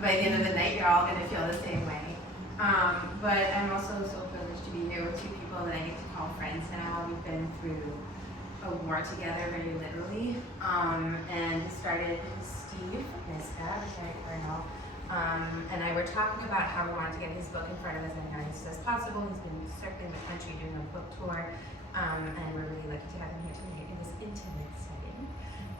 by the end of the night, you're all going to feel the same way. But I'm also so privileged to be here with two people that I get to call friends now. We've been through a war together, very literally. And started Steve Miska, retired colonel, and I were talking about how we wanted to get his book in front of as many artists as possible. He's been circling the country doing a book tour, and we're really lucky to have him here tonight in this intimate setting.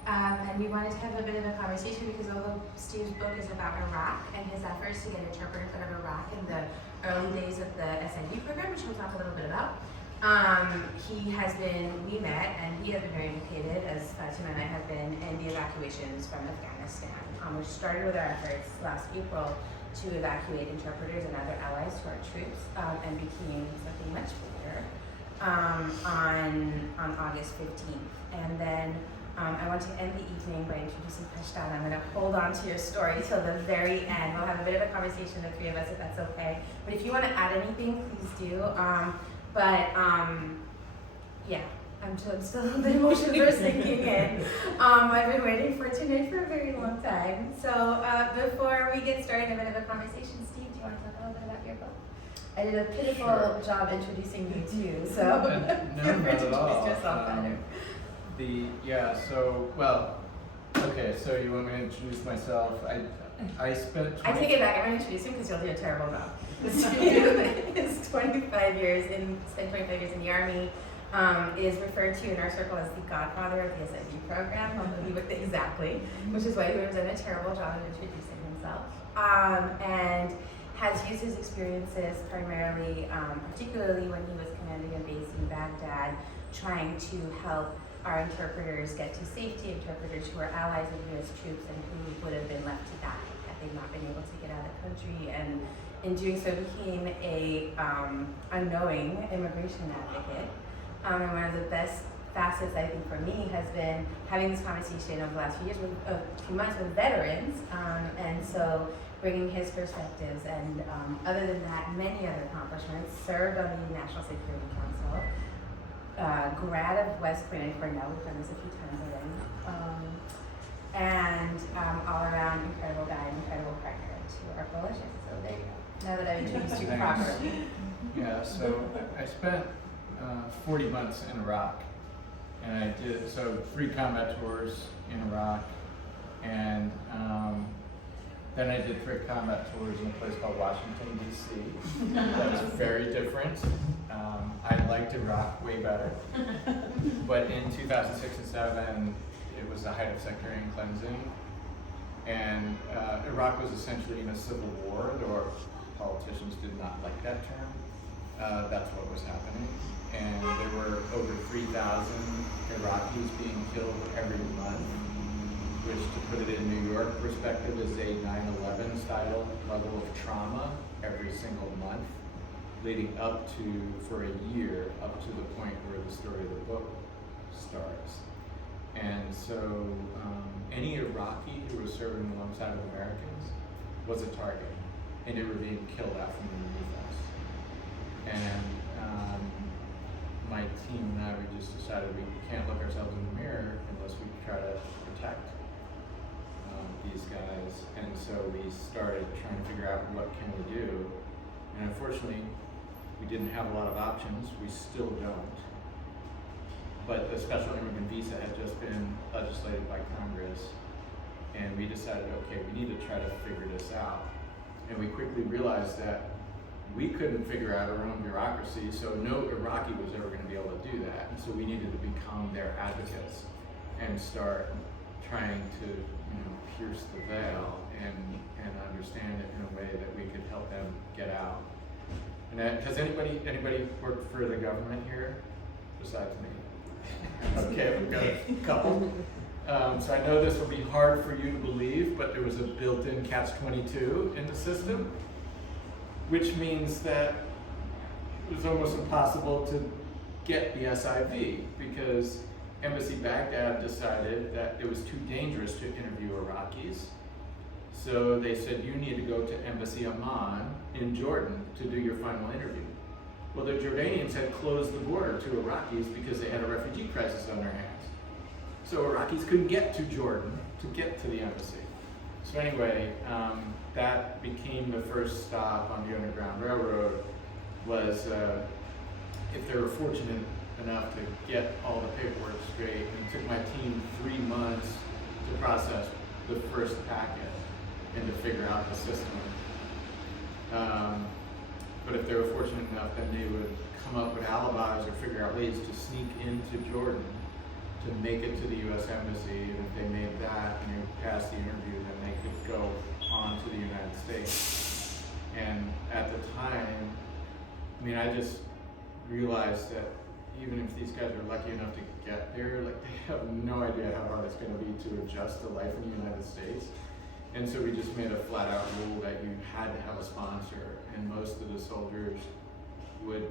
And we wanted to have a bit of a conversation because although Steve's book is about Iraq and his efforts to get interpreters out of Iraq in the early days of the SIV program, which we'll talk a little bit about, we met and he has been very educated, as Fatima and I have been, in the evacuations from Afghanistan, which started with our efforts last April to evacuate interpreters and other allies to our troops, and became something much bigger on August 15th. And then I want to end the evening by introducing Pashtan. I'm going to hold on to your story till the very end. We'll have a bit of a conversation, the three of us, if that's okay. But if you want to add anything, please do. Yeah, I'm still a little bit emotions are sinking in. I've been waiting for tonight for a very long time. So before we get started, a bit of a conversation, Steve, do you want to talk a little bit about your book? I did a pitiful job introducing you too, so No, feel free to introduce yourself better. So you want me to introduce myself? I spent I take it back. I'm going to introduce him because you'll do a terrible job. Steve is spent 25 years in the Army, is referred to in our circle as the godfather of the SIV program, although he would exactly, which is why he would have done a terrible job of introducing himself, and has used his experiences primarily, particularly when he was commanding a base in Baghdad, trying to help our interpreters get to safety, interpreters who are allies of U.S. troops and who would have been left to die had they not been able to get out of the country, and in doing so became a unknowing immigration advocate. And one of the best facets, I think, for me has been having this conversation over the last few years, few months with veterans, and so bringing his perspectives, and other than that, many other accomplishments. Served on the National Security Council, grad of West Point and Cornell, we've done this a few times already, and all around incredible guy, incredible partner to our coalition. So there you go. Now that I've introduced you properly. Yeah, so I spent 40 months in Iraq, and I did 3 combat tours in Iraq, and then I did 3 combat tours in a place called Washington, D.C. That was very different. I liked Iraq way better, but in 2006 and 2007, it was the height of sectarian cleansing, and Iraq was essentially in a civil war, though politicians did not like that term. That's what was happening, and there were over 3,000 Iraqis being killed every month, which, to put it in New York perspective, is a 9/11 style level of trauma every single month, leading up to, for a year, up to the point where the story of the book starts. And so any Iraqi who was serving alongside of Americans was a target, and they were being killed out from underneath us. And my team and I, we just decided we can't look ourselves in the mirror unless we try to protect these guys. And so we started trying to figure out what can we do. And unfortunately, we didn't have a lot of options. We still don't. But the special immigrant visa had just been legislated by Congress, and we decided, okay, we need to try to figure this out. And we quickly realized that we couldn't figure out our own bureaucracy, so no Iraqi was ever going to be able to do that. And so we needed to become their advocates and start trying to, pierce the veil and understand it in a way that we could help them get out. And has anybody worked for the government here besides me? Okay, we've got a couple. So I know this will be hard for you to believe, but there was a built-in catch-22 in the system, which means that it was almost impossible to get the SIV because Embassy Baghdad decided that it was too dangerous to interview Iraqis. So they said, you need to go to Embassy Amman in Jordan to do your final interview. Well, the Jordanians had closed the border to Iraqis because they had a refugee crisis on their hands. So Iraqis couldn't get to Jordan to get to the embassy. So anyway, that became the first stop on the Underground Railroad. Was if they were fortunate enough to get all the paperwork straight, and it took my team 3 months to process the first packet and to figure out the system. But if they were fortunate enough, then they would come up with alibis or figure out ways to sneak into Jordan to make it to the U.S. Embassy, and if they made that and they passed the interview, then they could go on to the United States. And at the time, I mean, I just realized that even if these guys are lucky enough to get there, like, they have no idea how hard it's going to be to adjust to life in the United States. And so we just made a flat out rule that you had to have a sponsor, and most of the soldiers would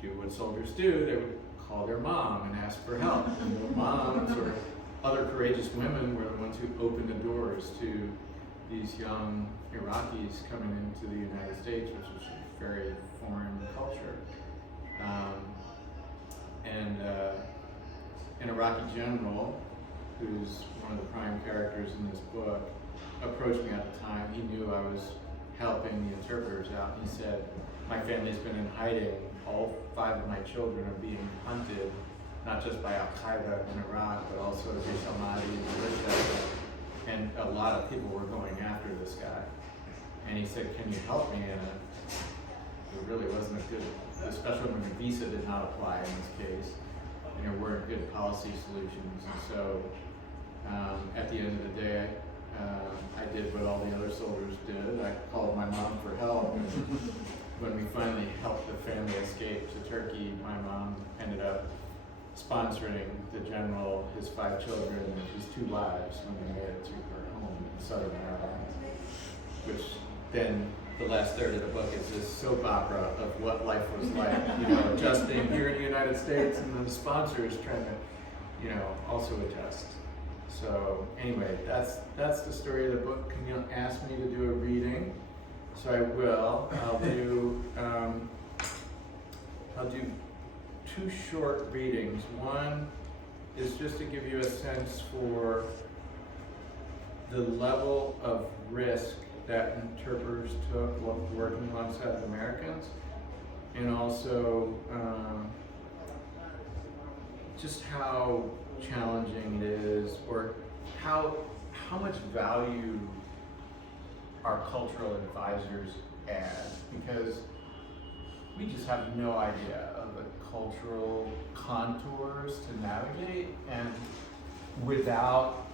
do what soldiers do. They would call their mom and ask for help. And the moms or other courageous women were the ones who opened the doors to these young Iraqis coming into the United States, which was a very foreign culture. An Iraqi general, who's one of the prime characters in this book, approached me at the time. He knew I was helping the interpreters out. He said, my family's been in hiding. All 5 of my children are being hunted, not just by Al-Qaeda in Iraq, but also Jaish al-Mahdi in Malaysia. And a lot of people were going after this guy. And he said, can you help me? And it really wasn't a good, especially when the visa did not apply in this case. And there weren't good policy solutions. And so at the end of the day, I did what all the other soldiers did. I called my mom for help. And when we finally helped the family escape to Turkey, my mom ended up sponsoring the general, his 5 children, and his 2 wives when they made it to her home in Southern Ireland. Which then, the last third of the book is this soap opera of what life was like, adjusting here in the United States, and then the sponsors trying to, also adjust. So anyway, that's the story of the book. Can you ask me to do a reading? So I will. I'll do 2 short readings. One is just to give you a sense for the level of risk that interpreters took while working alongside Americans, and also just how challenging it is, or how much value our cultural advisors add, because we just have no idea of the cultural contours to navigate, and without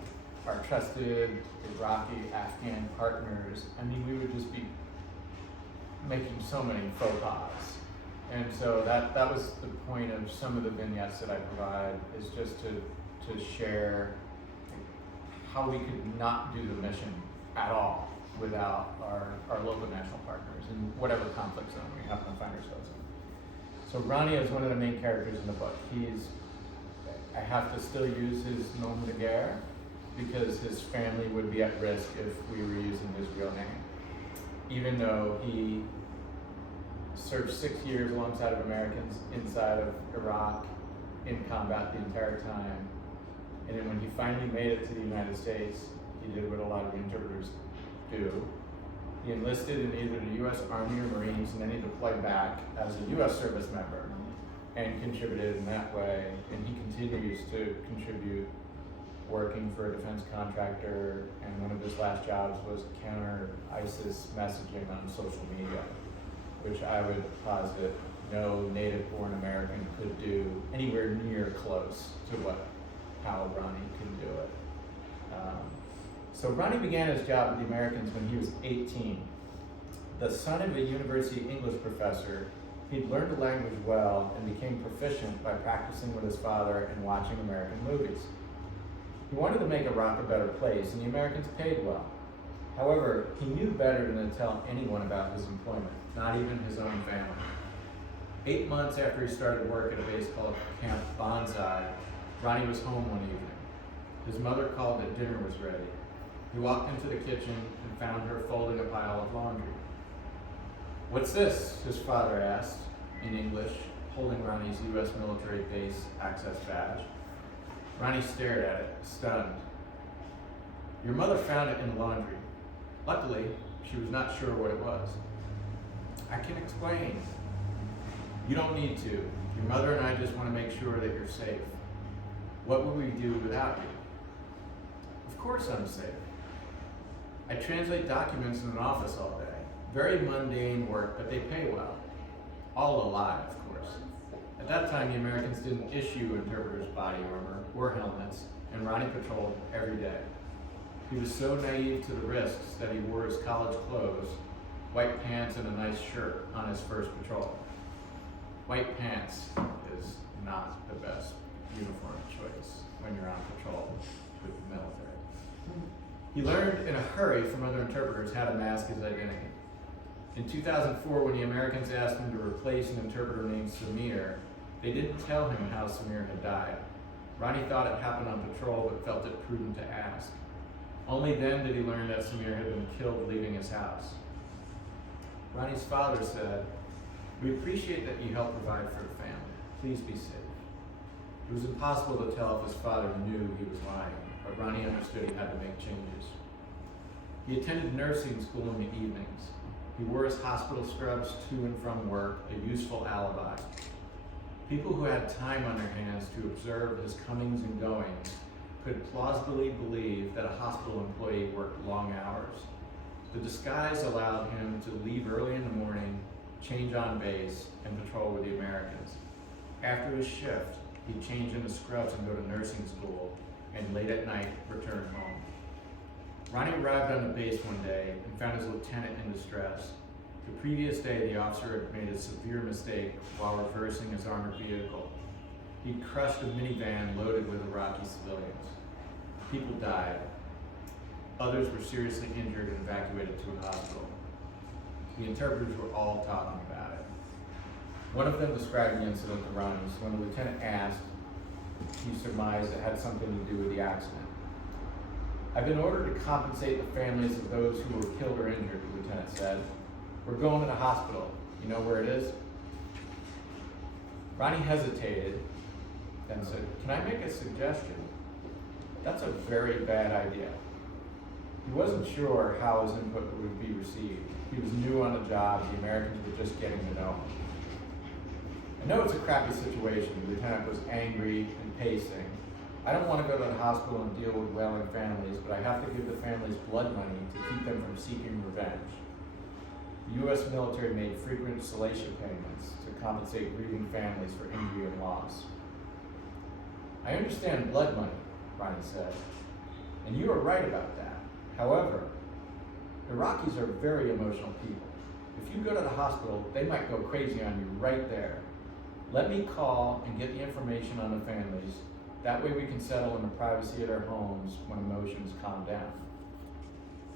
our trusted Iraqi, Afghan partners, I mean, we would just be making so many faux pas. And so that was the point of some of the vignettes that I provide, is just to share how we could not do the mission at all without our local national partners in whatever conflict zone we happen to find ourselves in. So Ronnie is one of the main characters in the book. I have to still use his nom de guerre because his family would be at risk if we were using his real name. Even though he served 6 years alongside of Americans inside of Iraq in combat the entire time. And then when he finally made it to the United States, he did what a lot of interpreters do. He enlisted in either the U.S. Army or Marines, and then he deployed back as a U.S. service member and contributed in that way. And he continues to contribute, working for a defense contractor, and one of his last jobs was counter ISIS messaging on social media, which I would posit no native-born American could do anywhere near close to how Ronnie can do it. So Ronnie began his job with the Americans when he was 18. The son of a university English professor, he'd learned the language well and became proficient by practicing with his father and watching American movies. He wanted to make Iraq a better place, and the Americans paid well. However, he knew better than to tell anyone about his employment, not even his own family. 8 months after he started work at a base called Camp Bonsai, Ronnie was home one evening. His mother called that dinner was ready. He walked into the kitchen and found her folding a pile of laundry. "What's this?" his father asked in English, holding Ronnie's U.S. military base access badge. Ronnie stared at it, stunned. Your mother found it in the laundry. Luckily, she was not sure what it was. I can explain. You don't need to. Your mother and I just want to make sure that you're safe. What would we do without you? Of course I'm safe. I translate documents in an office all day. Very mundane work, but they pay well. All a lie, of course. At that time, the Americans didn't issue interpreters body armor or helmets, and Ronnie patrolled every day. He was so naive to the risks that he wore his college clothes, white pants and a nice shirt, on his first patrol. White pants is not the best uniform choice when you're on patrol with the military. He learned in a hurry from other interpreters how to mask his identity. In 2004, when the Americans asked him to replace an interpreter named Samir, they didn't tell him how Samir had died. Ronnie thought it happened on patrol, but felt it prudent to ask. Only then did he learn that Samir had been killed leaving his house. Ronnie's father said, "We appreciate that you help provide for the family. Please be safe." It was impossible to tell if his father knew he was lying, but Ronnie understood he had to make changes. He attended nursing school in the evenings. He wore his hospital scrubs to and from work, a useful alibi. People who had time on their hands to observe his comings and goings could plausibly believe that a hospital employee worked long hours. The disguise allowed him to leave early in the morning, change on base, and patrol with the Americans. After his shift, he'd change into scrubs and go to nursing school, and late at night, return home. Ronnie arrived on the base one day and found his lieutenant in distress. The previous day, the officer had made a severe mistake while reversing his armored vehicle. He'd crushed a minivan loaded with Iraqi civilians. People died. Others were seriously injured and evacuated to a hospital. The interpreters were all talking about it. One of them described the incident to Ronnie, so when the lieutenant asked, he surmised it had something to do with the accident. "I've been ordered to compensate the families of those who were killed or injured," the lieutenant said. "We're going to the hospital. You know where it is?" Ronnie hesitated, then said, "Can I make a suggestion? That's a very bad idea." He wasn't sure how his input would be received. He was new on the job. The Americans were just getting to know him. "I know it's a crappy situation," the lieutenant was angry and pacing. "I don't want to go to the hospital and deal with wailing families, but I have to give the families blood money to keep them from seeking revenge. The U.S. military made frequent salacious payments to compensate grieving families for injury and loss." "I understand blood money," Ronnie said, "and you are right about that. However, Iraqis are very emotional people. If you go to the hospital, they might go crazy on you right there. Let me call and get the information on the families. That way we can settle in the privacy of their homes when emotions calm down."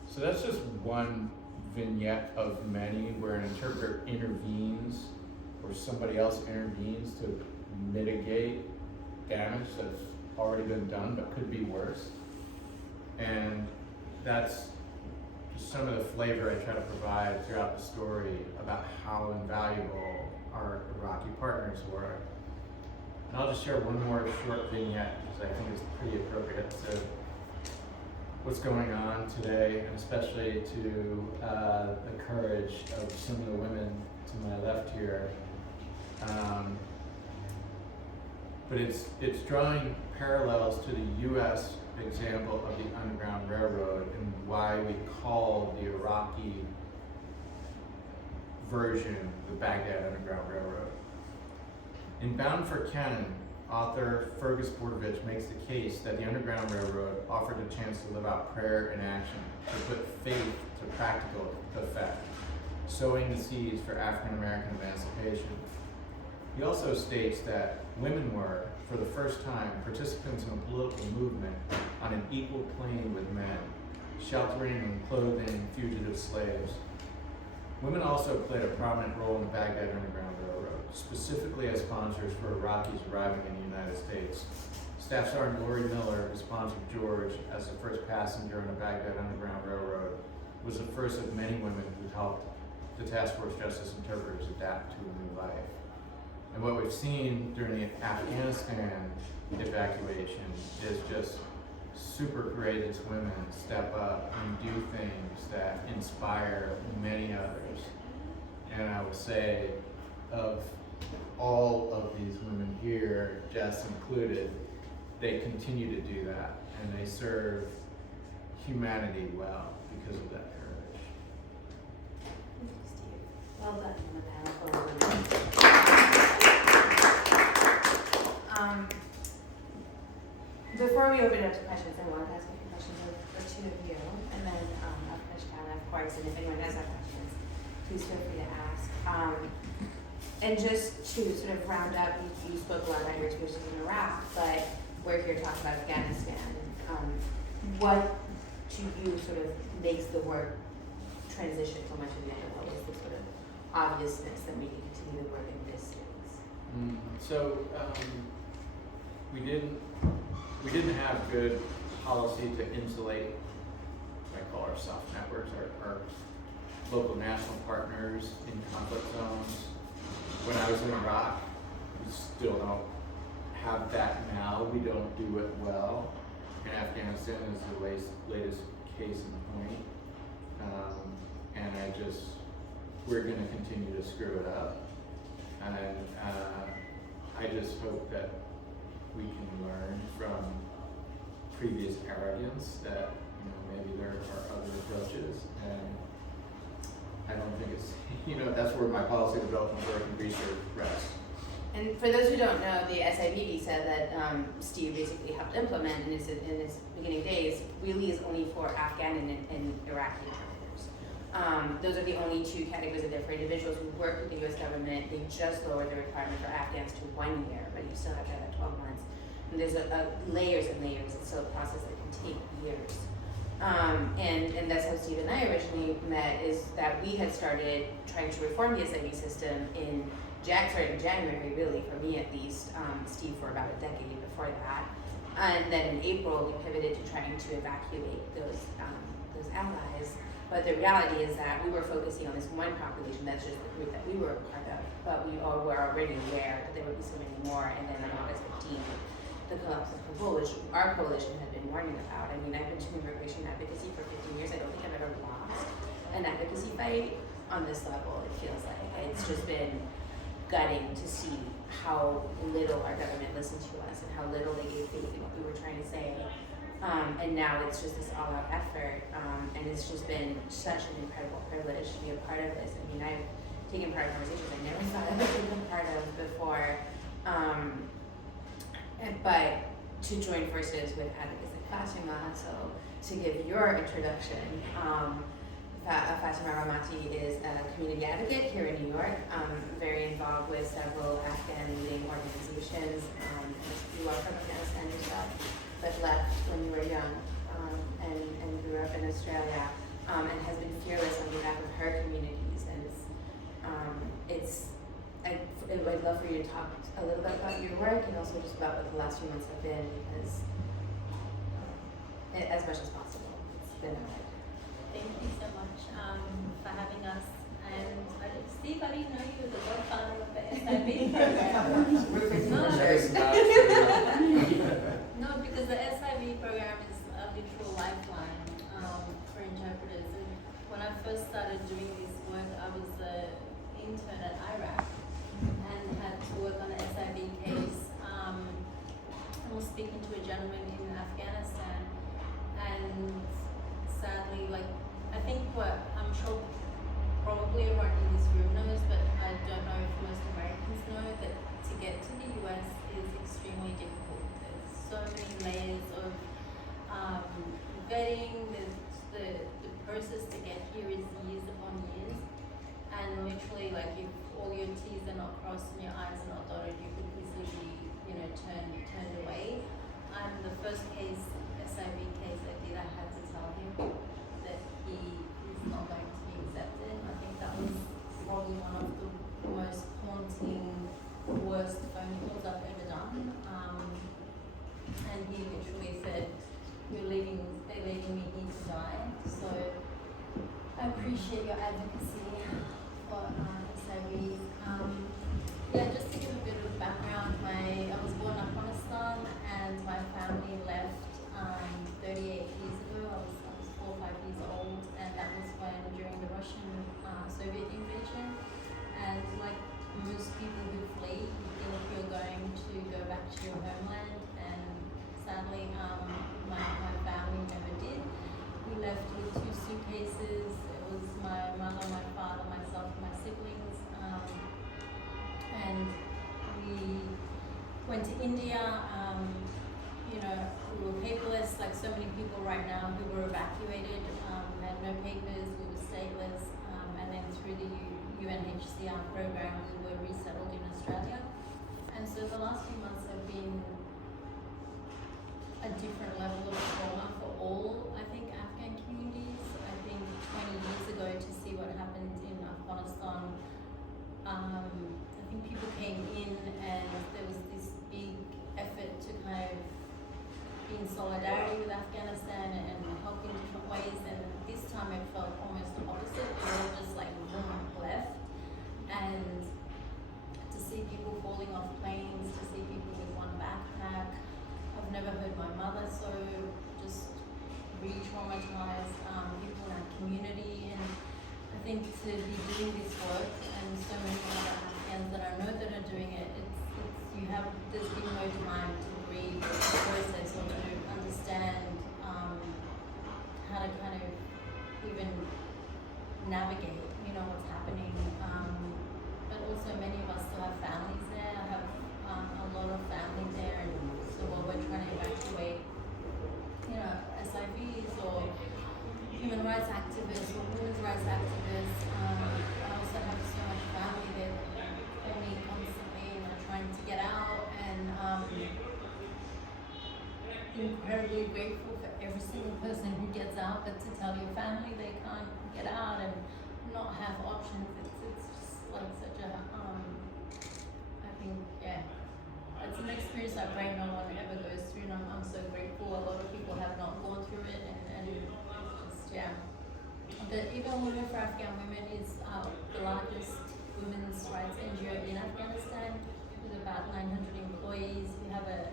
So that's just one vignette of many where an interpreter intervenes or somebody else intervenes to mitigate damage that's already been done but could be worse. And that's just some of the flavor I try to provide throughout the story about how invaluable our Iraqi partners were. And I'll just share one more short vignette because I think it's pretty appropriate to what's going on today, and especially to the courage of some of the women to my left here. But it's drawing parallels to the U.S. example of the Underground Railroad and why we call the Iraqi version the Baghdad Underground Railroad. In Bound for Cannon, author Fergus Bordovich makes the case that the Underground Railroad offered a chance to live out prayer in action, to put faith to practical effect, sowing the seeds for African American emancipation. He also states that women were, for the first time, participants in a political movement on an equal plane with men, sheltering and clothing fugitive slaves. Women also played a prominent role in the Baghdad Underground Railroad, specifically as sponsors for Iraqis arriving in the United States. Staff Sergeant Lori Miller, who sponsored George as the first passenger on the Baghdad Underground Railroad, was the first of many women who helped the Task Force Justice interpreters adapt to a new life. And what we've seen during the Afghanistan evacuation is just super courageous women step up and do things that inspire many others. And I would say, of all of these women here, Jess included, they continue to do that, and they serve humanity well because of that courage. Thank you, Steve. Well done on the panel for women. Before we open it up to questions, I want to ask a few questions of the two of you, and then I'll finish down, of course, and if anyone does have questions, please feel free to ask. And just to sort of round up, you spoke a lot about your experiences in Iraq, but we're here talking about Afghanistan. What to you sort of makes the work transition so much in the end? What was the sort of obviousness that we can continue the work in this space? So we didn't have good policy to insulate, what I call our soft networks, our local national partners in conflict zones. When I was in Iraq, we still don't have that now. We don't do it well. And Afghanistan is the latest case in point. And we're going to continue to screw it up. And I just hope that we can learn from previous arrogance that, maybe there are other approaches. And I don't think it's, that's where my policy development work and research rests. And for those who don't know, the SIV visa that Steve basically helped implement in his beginning days really is only for Afghan and Iraqi interpreters. Those are the only two categories of there for individuals who work with the U.S. government. They just lowered the requirement for Afghans to 1 year, but you still have to have that 12 months. And there's layers and layers. It's still a process that can take years. And that's how Steve and I originally met, is that we had started trying to reform the SIV system starting in January, really, for me at least, Steve for about a decade before that. And then in April, we pivoted to trying to evacuate those allies. But the reality is that we were focusing on this one population, that's just the group that we were a part of, but we all were already aware that there would be so many more. And then on August 15th, the collapse of Kabul, which our coalition had been warning about. I mean, I've been doing immigration advocacy for 15 years. I don't think I've ever lost an advocacy fight on this level, it feels like. It's just been gutting to see how little our government listened to us and how little they gave faith in what we were trying to say. And now it's just this all-out effort, and it's just been such an incredible privilege to be a part of this. I mean, I've taken part in conversations I never thought I would have been part of before. But to join forces with advocates like Fatima, so to give your introduction, Fatima Rahmati is a community advocate here in New York, very involved with several Afghan leading organizations. You are from Afghanistan yourself, but left when you were young, and grew up in Australia, and has been fearless on behalf of her communities. And I'd love for you to talk a little bit about your work and also just about what the last few months have been, because as much as possible, it's been a ride. Thank you so much for having us. And Steve, I didn't know you were the godfather of the SIB program. No, because the SIB program is a literal lifeline for interpreters. And when I first started doing this work, I was an intern at Iraq and had to work on the SIB case. I was speaking to a gentleman in Afghanistan, and sadly, I think I'm sure probably everyone in this room knows, but I don't know if most Americans know, that to get to the US is extremely difficult. There's so many layers of vetting. The process to get here is years upon years, and literally, if all your T's are not crossed and your I's are not dotted, you could easily be, turned away. And the first case, SIV case I did, I had to tell him that he is not going to be accepted. I think that was probably one of the most haunting, worst phone calls I've ever done. And he literally said, they're leaving me here to die. So I appreciate your advocacy for SIVs. Just to give a bit of background, I was born in Afghanistan, and my family left 38 years ago. I was 4 or 5 years old, and that was when during the Russian Soviet invasion. And like most people who flee, you think you're going to go back to your homeland, and sadly, my family never did. We left with 2 suitcases. It was my mother, my father, myself, and my siblings, and we went to India. You know, we were paperless, like so many people right now who were evacuated. We had no papers, we were stateless, and then through the UNHCR program, we were resettled in Australia. And so the last few months have been a different level of trauma for all, I think, Afghan communities. I think 20 years ago, to see what happened in Afghanistan, I think people came in and there was this big effort to kind of be in solidarity with Afghanistan and help in different ways. And this time it felt almost the opposite. It all just like left. And to see people falling off planes, to see people with one backpack. I've never heard my mother so just re-traumatized, people in our community. And I think to be doing this work and so many other Afghans that I know that are doing it, there's been no time to grieve or to process or to understand how to kind of even navigate, you know, what's happening. But also many of us still have families there. I have a lot of family there, and so while we're trying to evacuate, you know, SIVs or human rights activists or women's rights activists, I also have so much family there that call me constantly and are trying to get out, and incredibly grateful for every single person who gets out, but to tell your family they can't get out and not have options, it's just like such a, I think, yeah, it's an experience I pray no one ever goes through, and I'm so grateful. A lot of people have not gone through it, and it's just, yeah. The Even Women for Afghan Women is the largest women's rights NGO in Afghanistan with about 900 employees. We have a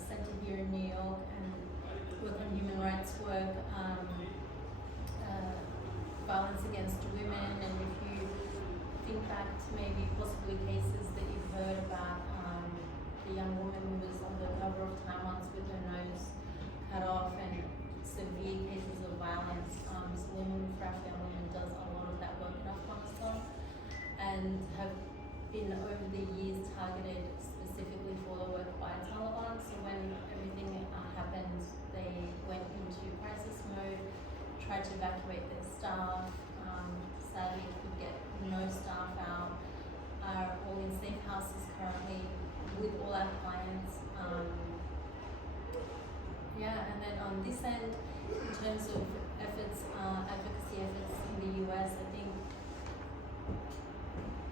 center here in New York and work on human rights work, violence against women, and if you think back to maybe possibly cases that you've heard about, the young woman who was on the cover of Time Once with her nose cut off, and severe cases of violence. So Women for Afghan Women does a lot of that work in Afghanistan, and have been over the years targeted specifically for the work by Taliban. So when everything happened, they went into crisis mode, tried to evacuate their staff. Sadly, could get no staff out. Are all in safe houses currently with all our clients. Yeah, and then on this end, in terms of efforts, advocacy efforts in the US, I think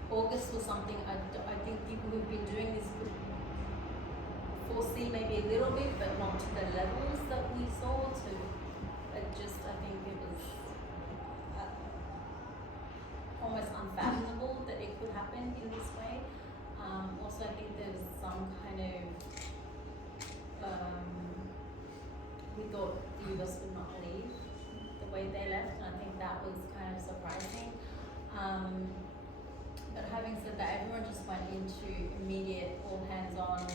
August was something I think people who've been doing this could foresee maybe a little bit, but not to the levels that we saw. I think it was almost unfathomable that it could happen in this way. Also, I think there's some kind of, we thought the US would not leave the way they left, and I think that was kind of surprising. But having said that, everyone just went into immediate all hands on,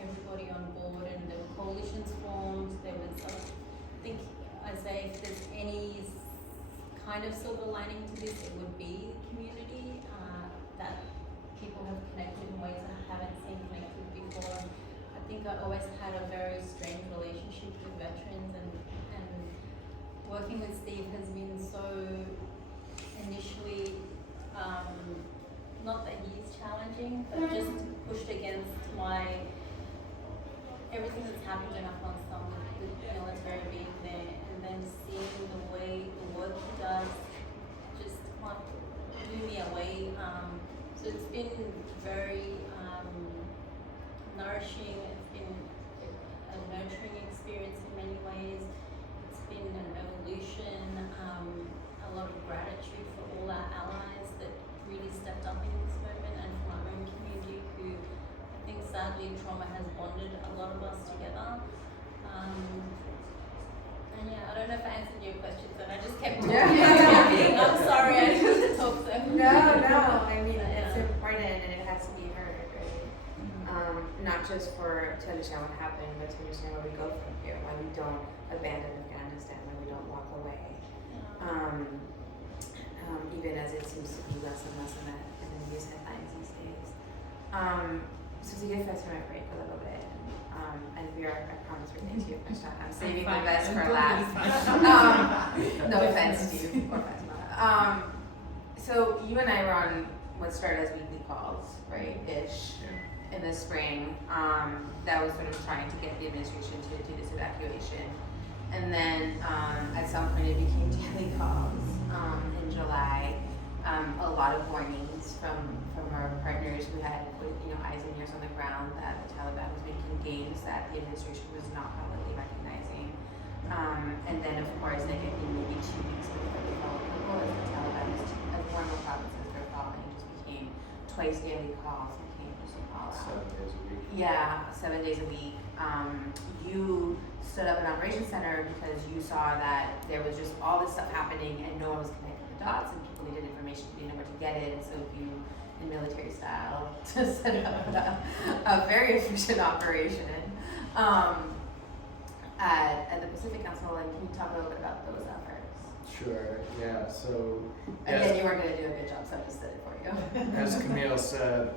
everybody on board, and there were coalitions formed. There was, I think, I say if there's any kind of silver lining to this, it would be community, that people have connected in ways I haven't seen connected before. I think I always had a very strange relationship with veterans, and working with Steve has been so initially, not that he's challenging, but just pushed against everything that's happened in Afghanistan with military being there, and then seeing the way the work he does just blew me away. So it's been very nourishing. It's been a nurturing experience in many ways. It's been an evolution, a lot of gratitude for all our allies that really stepped up in this moment, and from our own community who, I think sadly, trauma has bonded a lot of us together. answered your questions and I just kept Yeah. talking. I'm sorry, I just talked so much. No, I mean, it's Yeah. important and it has to be heard, right? Not just to understand what happened, but to understand where we go from here, why we don't abandon Afghanistan, why we don't walk away. Even as it seems to be less and less in the news headlines these days. So to get us from my break a little bit, and I promise we're getting to your question. I'm saving the best for last. No offense, Steve. Or offense, Mara. So you and I were on what started as weekly calls, right? Ish. Yeah. In the spring, that was sort of trying to get the administration to do this evacuation. And then at some point it became daily calls in July. A lot of warnings from our partners who had put eyes and ears on the ground that the Taliban was making gains that the administration was not publicly recognizing. And then of course, like I think maybe 2 weeks before the fall of Kabul, as the Taliban as more and more provinces were falling, it just became twice daily calls, became just a call out. 7 days a week. Yeah, 7 days a week. You stood up an operations center because you saw that there was just all this stuff happening and no one was connecting the dots and people needed information, but didn't know where to get it. And so you, in military style, to set up a very efficient operation at the Pacific Council. And can you talk a little bit about those efforts? Sure, yeah, so. Again, you weren't going to do a good job, so I just did it for you. As Camille said,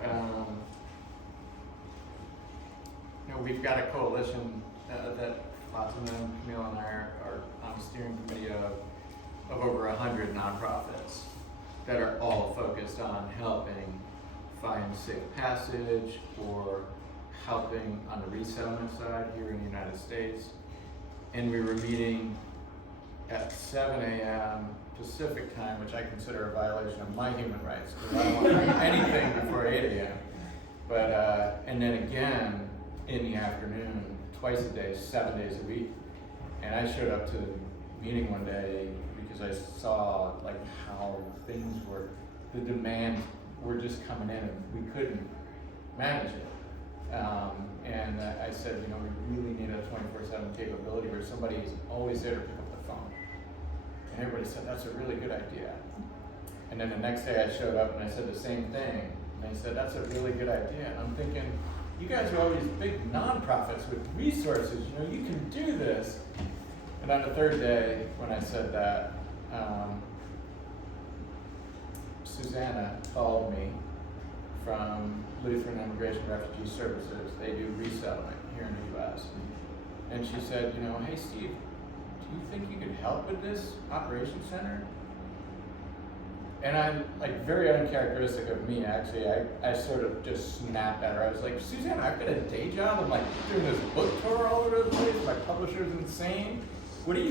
we've got a coalition that lots of them, Camille and I are on the steering committee of over 100 nonprofits that are all focused on helping find safe passage or helping on the resettlement side here in the United States. And we were meeting at 7 a.m. Pacific time, which I consider a violation of my human rights because I don't want to do anything before 8 a.m. But, and then again in the afternoon, twice a day, 7 days a week. And I showed up to the meeting one day because I saw like how things were, the demands were just coming in and we couldn't manage it. And I said, we really need a 24/7 capability where somebody is always there to pick up the phone. And everybody said, that's a really good idea. And then the next day I showed up and I said the same thing. And they said, that's a really good idea. And I'm thinking, you guys are all these big nonprofits with resources, you can do this. And on the third day, when I said that, Susanna called me from Lutheran Immigration Refugee Services. They do resettlement here in the U.S. And she said, hey Steve, do you think you could help with this operations center? And I'm like very uncharacteristic of me actually. I sort of just snapped at her. I was like, Suzanne, I've got a day job. I'm like doing this book tour all over the place. My publisher's insane. What do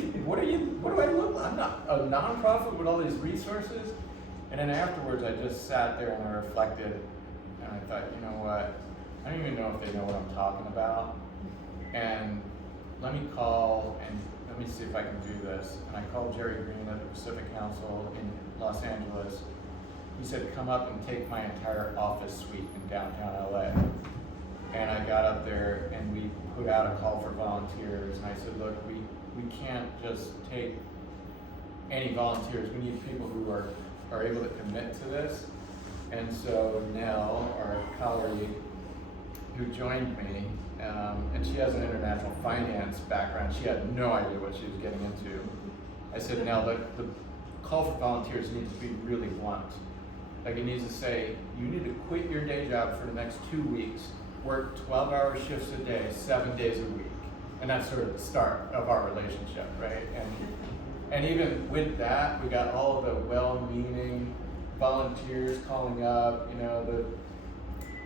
I look like? I'm not a nonprofit with all these resources. And then afterwards I just sat there and I reflected and I thought, you know what? I don't even know if they know what I'm talking about. And let me call and let me see if I can do this. And I called Jerry Green at the Pacific Council in Los Angeles. He said, come up and take my entire office suite in downtown LA. And I got up there and we put out a call for volunteers. And I said, look, we can't just take any volunteers. We need people who are able to commit to this. And so Nell, our colleague, who joined me, and she has an international finance background. She had no idea what she was getting into. I said, Nell, the call for volunteers needs to be really blunt. Like it needs to say, you need to quit your day job for the next 2 weeks, work 12-hour shifts a day, 7 days a week. And that's sort of the start of our relationship, right? And even with that, we got all of the well-meaning volunteers calling up,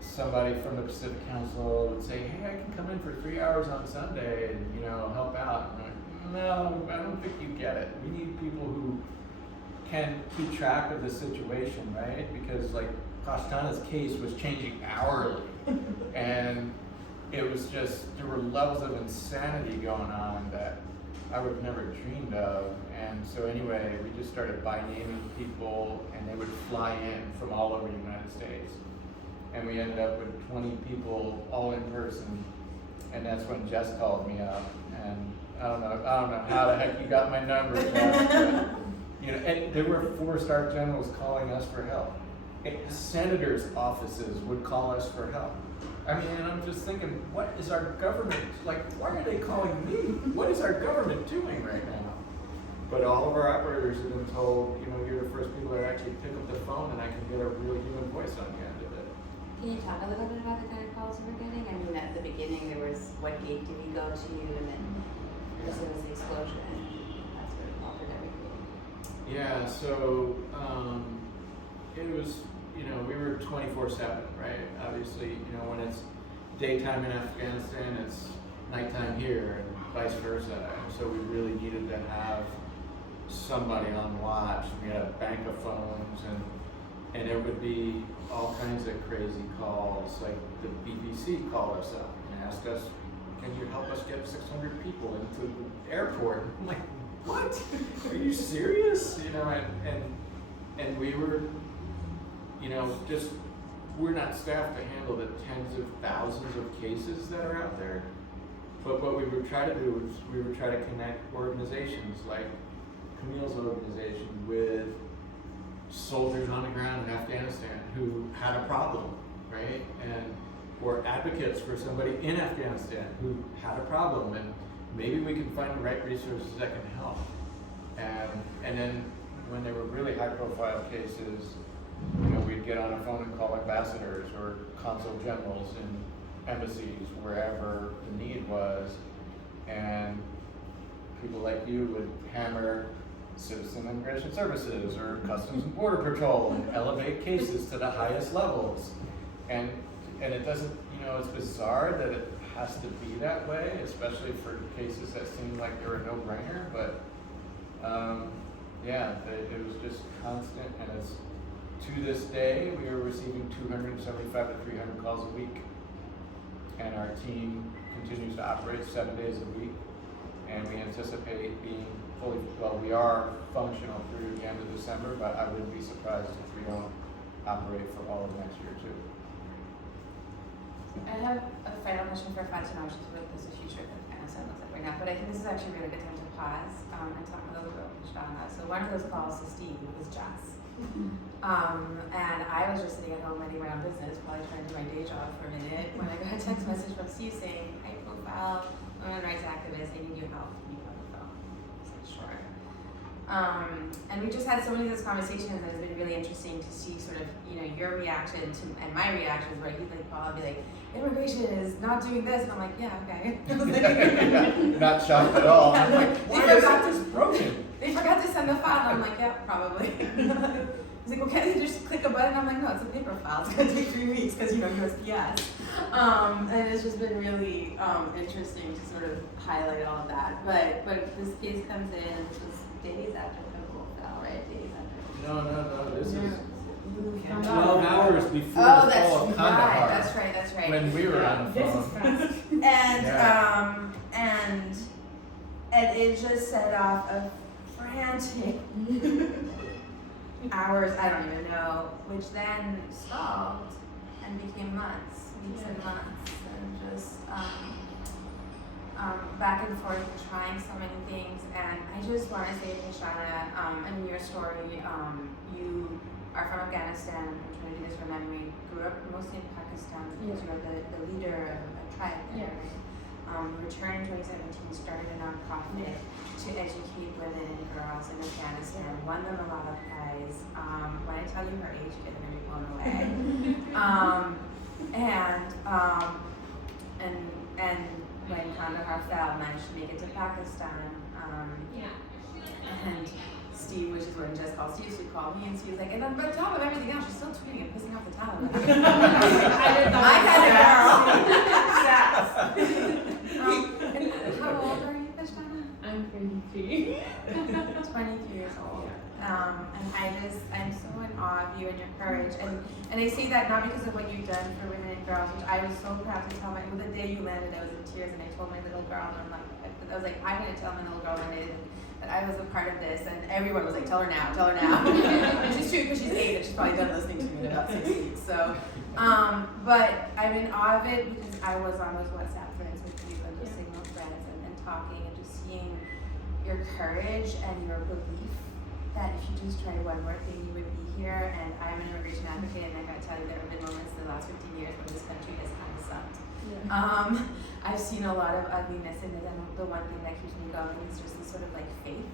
somebody from the Pacific Council would say, hey, I can come in for 3 hours on Sunday and, help out. And I'm like, no, I don't think you get it. We need people who can keep track of the situation, right? Because like Pastana's case was changing hourly. And it was just, there were levels of insanity going on that I would have never dreamed of. And so anyway, we just started by naming people and they would fly in from all over the United States. And we ended up with 20 people all in person. And that's when Jess called me up. And I don't know how the heck you got my number. But, you know, and there were 4-star generals calling us for help. Senators' offices would call us for help. I mean, and I'm just thinking, what is our government, like, why are they calling me? What is our government doing right now? But all of our operators have been told, you know, you're the first people that actually pick up the phone and I can get a real human voice on the end of it. Can you talk a little bit about the kind of calls you were getting? I mean, at the beginning there was, what gate did we go to, and then this was the explosion, and that sort of altered everything. Yeah, so it was, you know, we were 24/7, right? Obviously, you know, when it's daytime in Afghanistan, it's nighttime here, and vice versa. So we really needed to have somebody on watch. We had a bank of phones, and there would be all kinds of crazy calls. Like the BBC called us up and asked us, "Can you help us get 600 people into the airport?" I'm like, "What? Are you serious?" You know, and we were, you know, just, we're not staffed to handle the tens of thousands of cases that are out there. But what we would try to do is we would try to connect organizations like Camille's organization with soldiers on the ground in Afghanistan who had a problem, right? Or advocates for somebody in Afghanistan who had a problem, and maybe we can find the right resources that can help. And then when there were really high profile cases, you know, we'd get on a phone and call ambassadors or consul generals in embassies, wherever the need was, and people like you would hammer Citizen Immigration Services or Customs and Border Patrol and elevate cases to the highest levels. And it doesn't, you know, it's bizarre that it has to be that way, especially for cases that seem like they're a no-brainer, but yeah, it was just constant, and it's, to this day, we are receiving 275 to 300 calls a week, and our team continues to operate 7 days a week, and we anticipate being fully, well, we are functional through the end of December, but I wouldn't be surprised if we don't operate for all of next year too. I have a final question for Fatima, which is what does the future of Afghanistan looks like right now, but I think this is actually a really good time to pause and talk a little bit about Pashana. So one of those calls to Steve was Jess. And I was just sitting at home minding my own business, probably trying to do my day job for a minute, when I got a text message from Steve saying, "High profile women rights activist, I need your help, can you come on the phone?" I was like, sure. And we just had so many of those conversations, and it's been really interesting to see sort of, you know, your reaction to, and my reactions, where he'd like call and be like, "Immigration is not doing this," and I'm like, "Yeah, okay." Not shocked at all. Yeah, I'm like, why is this broken? They forgot to send the file, and I'm like, "Yeah, probably." He's like, "Well, can't you just click a button?" I'm like, "No, it's a paper file. It's gonna take 3 weeks because, you know, USPS." And it's just been really interesting to sort of highlight all of that. But this case comes in, this was days after Kabul fell, right? Days after. No, this is Yeah. 12 hours before the fall of Kandahar. That's right. When we were on the This phone. is fast. And and it just set off a frantic hours, I don't even know, which then stalled and became months, weeks and months, and just back and forth trying so many things. And I just want to say, Pashana, in your story, you are from Afghanistan. I'm trying to do this from memory. Grew up mostly in Pakistan because you're the leader of a tribe there. Returned in 2017, started a nonprofit to educate women and girls in Afghanistan. Won them a lot of prize. When I tell you her age, you're gonna be blown away. And when Kandahar fell, managed to make it to Pakistan. And Steve, which is when Jess called Steve, she called me, and she was like, and on top of everything else, she's still tweeting and pissing off the Taliban. My kind of girl. How old are you, Pashana? I'm 23. 23 years old. And I'm so in awe of you and your courage. And I say that not because of what you've done for women and girls, which I was so proud to tell the day you landed, I was in tears, and I told my little girl, and I was like, I'm going to tell my little girl one day that I was a part of this, and everyone was like, tell her now. Which is true, because she's 8, and she's probably done listening to me in about 6 weeks. So, but I'm in awe of it because I was on those WhatsApp threads with you, and just signal threads, and talking, and just seeing taking your courage and your belief that if you just tried one more thing, you would be here. And I'm an immigration advocate, and I gotta tell you, there have been moments in the last 15 years when this country has kind of sucked. Yeah. I've seen a lot of ugliness in it, and the one thing that keeps me going is just this sort of like faith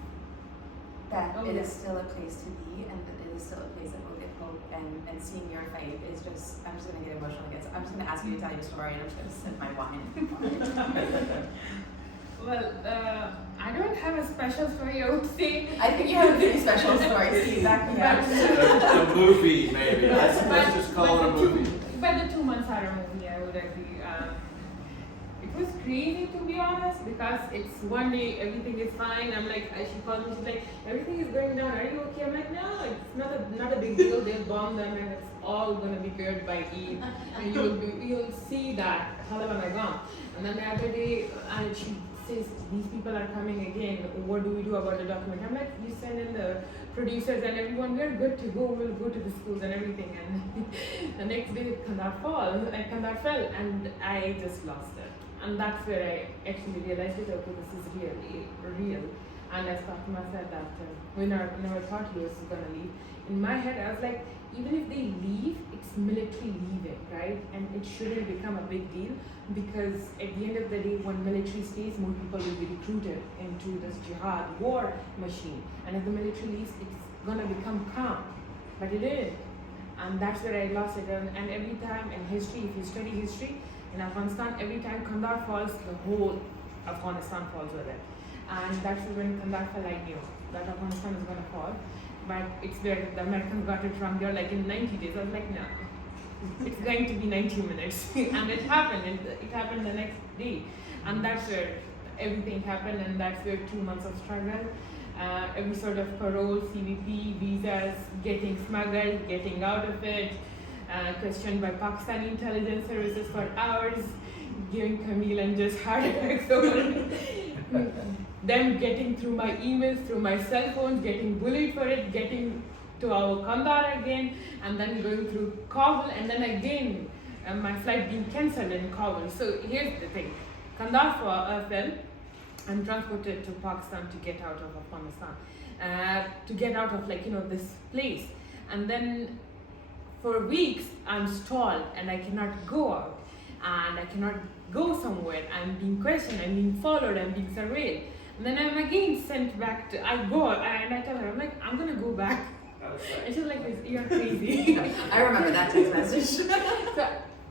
that it is still a place to be, and that it is still a place that will give hope. And seeing your fight is just, I'm just gonna get emotional again. So I'm just gonna ask you to tell your story, and I'm just gonna sip my wine. Well, I don't have a special story, I would say. I think you have a pretty special story, Steve. Back me up. A movie, maybe. Let's just call it a movie. But the 2 months are a movie, I would agree. It was crazy, to be honest, because it's one day everything is fine. I'm like, she called me, she's like, everything is going down. Are you okay? I'm like, no, it's not a big deal. They'll bomb them, and it's all gonna be good by Eid, and you'll see that. How am I gone? And then the other day, and she says, these people are coming again. What do we do about the document? I'm like, you send in the producers and everyone, we're good to go. We'll go to the schools and everything. And the next day, Kandahar fell, and I just lost it. And that's where I actually realized it. Okay, this is really real. And I thought to myself that when I never thought US was gonna leave. In my head, I was like, even if they leave, it's military leaving, right? And it shouldn't become a big deal, because at the end of the day, when military stays, more people will be recruited into this jihad war machine. And if the military leaves, it's gonna become calm. But it didn't. And that's where I lost it. And every time in history, if you study history, in Afghanistan, every time Kandahar falls, the whole Afghanistan falls with it. And that's when Kandahar fell, I knew that Afghanistan was gonna fall. But it's where the Americans got it wrong. They're like, in 90 days. I was like, no, it's going to be 90 minutes. And it happened. It happened the next day. And that's where everything happened. And that's where 2 months of struggle. Every sort of parole, CVP, visas, getting smuggled, getting out of it, questioned by Pakistani intelligence services for hours, giving Camille and just heart attacks over them getting through my emails, through my cell phones, getting bullied for it, getting to our Kandahar again, and then going through Kabul, and then again my flight being cancelled in Kabul. So here's the thing, Kandahar fell. I'm transported to Pakistan to get out of Afghanistan, to get out of this place, and then for weeks I'm stalled and I cannot go out, and I cannot go somewhere. I'm being questioned, I'm being followed, I'm being surveilled. And then I'm again sent back to, I go and I tell her, I'm like, I'm gonna go back. And she's like, you're crazy. I remember that text message. So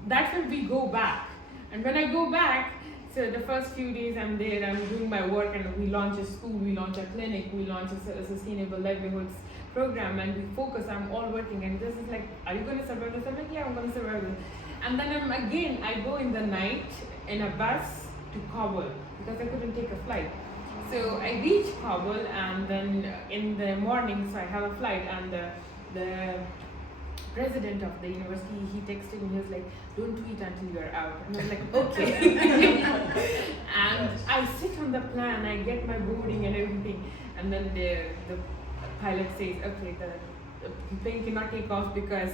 that's when we go back. And when I go back, so the first few days I'm there, I'm doing my work, and we launch a school, we launch a clinic, we launch a sustainable livelihoods program, and we focus, I'm all working, and this is like, are you gonna survive this? I'm like, yeah, I'm gonna survive this. And then I go in the night in a bus to Kabul, because I couldn't take a flight. So I reach Kabul, and then in the morning, so I have a flight, and the president of the university, he texted me, he was like, don't tweet until you're out. And I was like, okay. And I sit on the plane, I get my boarding and everything, and then the pilot says, okay, the plane cannot take off because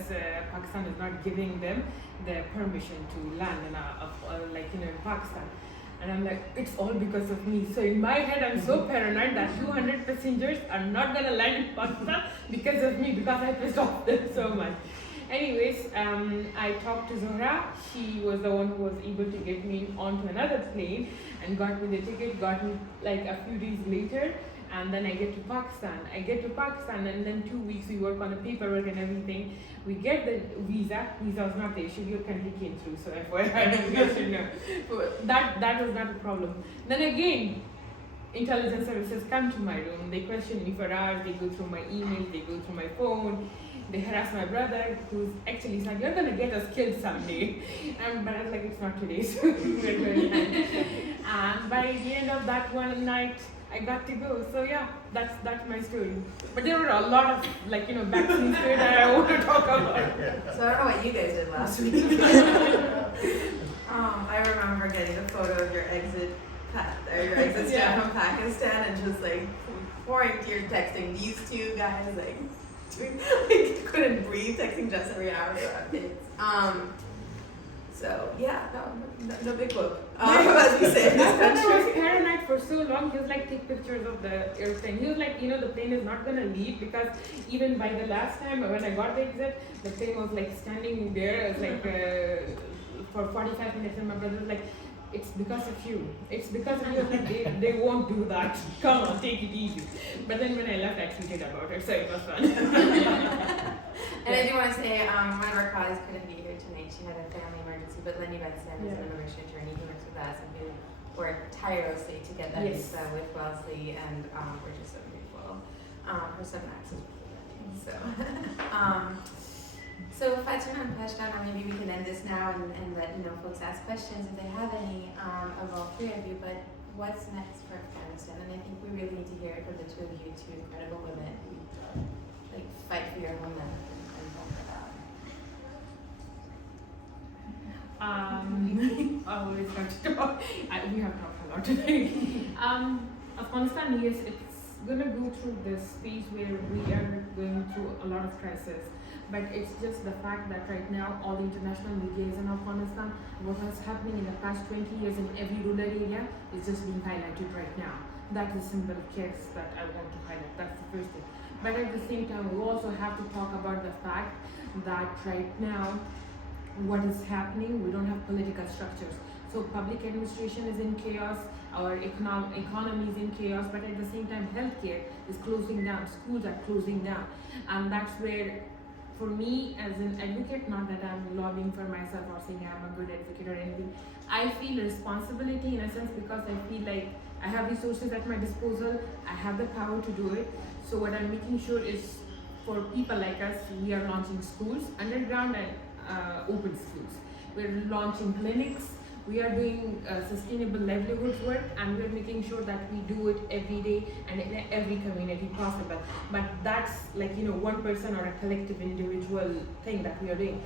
Pakistan is not giving them the permission to land in Pakistan. And I'm like, it's all because of me. So in my head, I'm so paranoid that 200 passengers are not gonna land in Pakistan because of me, because I pissed off them so much. Anyways, I talked to Zohra. She was the one who was able to get me onto another plane and got me the ticket, got me like a few days later. And then I get to Pakistan. And then 2 weeks we work on the paperwork and everything. We get the visa. Visa was not the issue. Your country came through. So FYI, you guys should know. That was not a problem. Then again, intelligence services come to my room. They question me for hours. They go through my emails. They go through my phone. They harass my brother, who's actually said, you're gonna get us killed someday. But I was like, it's not today, so we're very happy. And by the end of that one night, I got to go. So yeah, that's my story. But there were a lot of backstory story that I want to talk about. So I don't know what you guys did last week. I remember getting a photo of your exit stamp from Pakistan, and just like pouring tears, texting these two guys, couldn't breathe, texting just every hour for updates. So yeah, no big whoop. As we say in My this brother was country. paranoid for so long. He was like, take pictures of the airplane. He was like, the plane is not gonna leave because even by the last time when I got the exit, the plane was like standing there. It was like for 45 minutes, and my brother was like, it's because of you. It's because of you. I was like, they won't do that. Come on, take it easy. But then when I left, I tweeted about it, so it was fun. And I do want to say, one of our colleagues couldn't be here tonight. She had a family emergency, but Lenny Benson is an immigration attorney who works with us and who worked tirelessly to get that visa with Wellesley, and we're just so grateful. Her son Max is so. So Fatima and Pashtan, maybe we can end this now and let folks ask questions if they have any of all three of you. But what's next for Afghanistan? And I think we really need to hear it from the two of you, two incredible women who fight for your homeland and help it out. I always want to talk. We have talked a lot today. Afghanistan, yes, it's going to go through this phase where we are going through a lot of crisis. But it's just the fact that right now all the international media is in Afghanistan. What is happening in the past 20 years in every rural area is just being highlighted right now. That is a simple case that I want to highlight. That's the first thing. But at the same time, we also have to talk about the fact that right now, what is happening, we don't have political structures. So public administration is in chaos, our economy is in chaos, but at the same time, healthcare is closing down, schools are closing down. And that's where, for me as an advocate, not that I'm lobbying for myself or saying I'm a good advocate or anything, I feel responsibility in a sense because I feel like I have resources at my disposal, I have the power to do it. So what I'm making sure is for people like us, we are launching schools, underground and open schools. We're launching clinics, we are doing sustainable livelihoods work, and we're making sure that we do it every day and in every community possible. But that's one person or a collective individual thing that we are doing.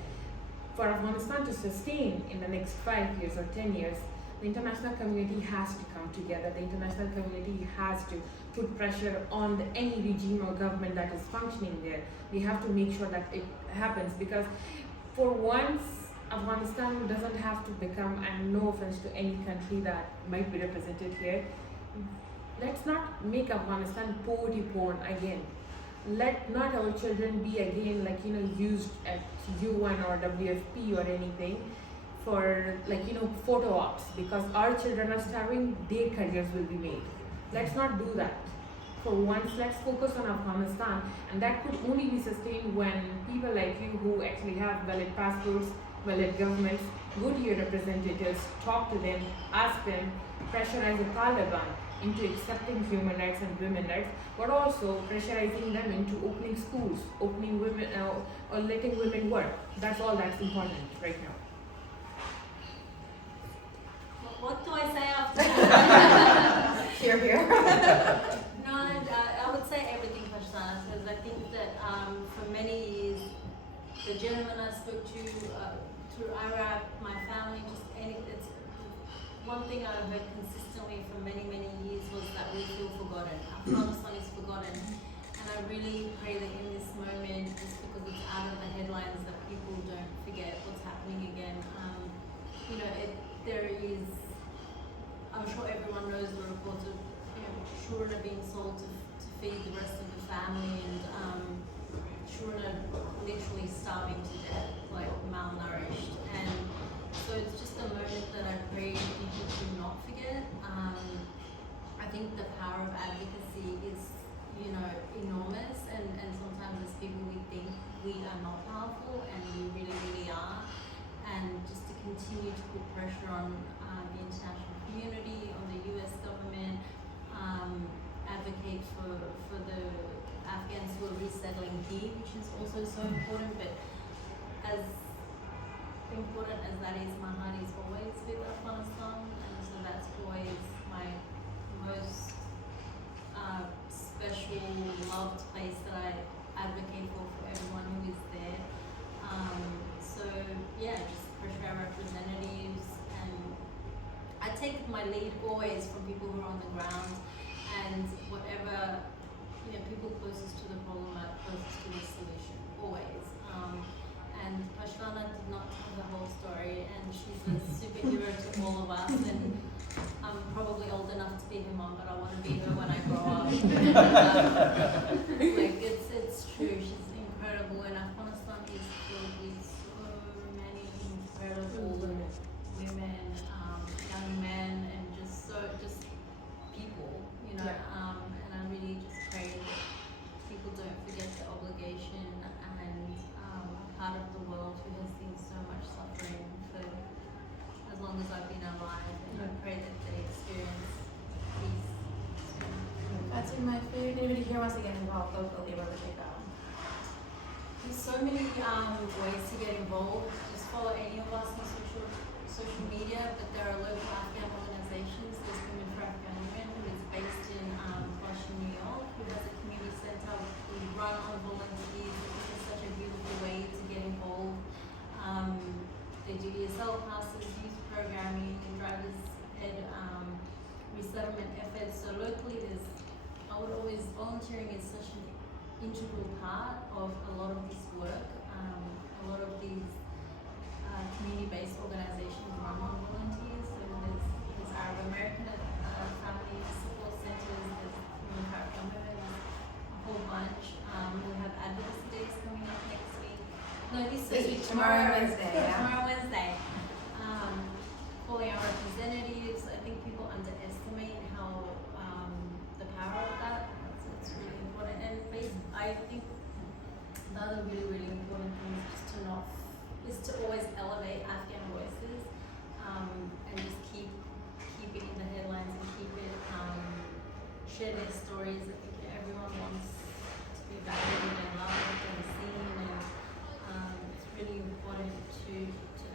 For Afghanistan to sustain in the next 5 years or 10 years, the international community has to come together. The international community has to put pressure on any regime or government that is functioning there. We have to make sure that it happens, because for once, Afghanistan doesn't have to become, and no offense to any country that might be represented here, let's not make Afghanistan poverty porn again. Let not our children be again used at UN or WFP or anything for photo ops, because our children are starving, their careers will be made. Let's not do that. For once, let's focus on Afghanistan, and that could only be sustained when people like you who actually have valid passports, valid governments, go to your representatives, talk to them, ask them, pressurize the Taliban into accepting human rights and women's rights, but also pressurizing them into opening schools, opening women or letting women work. That's all that's important right now. What do I say after that? Here. No, I would say everything Pashtan, because I think that for many years, the gentleman I spoke to through Iraq, my family, it's one thing I heard consistently for many, many years was that we feel forgotten. Afghanistan is forgotten. And I really pray that in this moment, just because it's out of the headlines, that people don't forget what's happening again. There is, I'm sure everyone knows the reports of children are being sold to feed the rest of the family, and children are literally starving to death, malnourished. And so it's just a moment that I pray people do not forget. I think the power of advocacy is, enormous, and sometimes as people we think we are not powerful, and we really, really are. And just to continue to put pressure on the international community, on the US government, advocate for the Afghans who are resettling here, which is also so important. But as important as that is, my heart is always with Afghanistan, and so that's always my most special, loved place that I advocate for everyone who is there. Just pressure our representatives, and I take my lead always from people who are on the ground, and whatever, people closest to the problem are closest to the solution, always. And Pashlana did not tell the whole story, and she Like it's true. She's incredible, and Afghanistan is filled with so many incredible women, young men, and just people. You know, Yeah. and I really just pray that people don't forget the obligation and a part of the world who has seen so much suffering for as long as I've been alive, and I pray that they experience peace soon. That's in my food. Anybody here wants to get involved locally, where would they go? There's so many ways to get involved. Just follow any of us on social media, but there are local Afghan organizations. There's Women for Afghan Women, who is based in Flushing, New York, who has a community center. We run on volunteers. This is such a beautiful way to get involved. They do ESL classes, youth programming, drivers ed, resettlement efforts. So locally, volunteering is such an integral part of a lot of this work. A lot of these community-based organizations run on volunteers. So there's Arab American family support centers, there's Women for Afghan Women, a whole bunch. We have advocacy days coming up next week. No, this week, Tomorrow, Wednesday, yeah. Tomorrow, Wednesday. Calling our representatives. I think people underestimate how the power of that. It's really important. And I think the other really important thing is to always elevate Afghan voices, and just keep it in the headlines and keep it share their stories. I think everyone wants to be valued and loved and seen, and it's really important to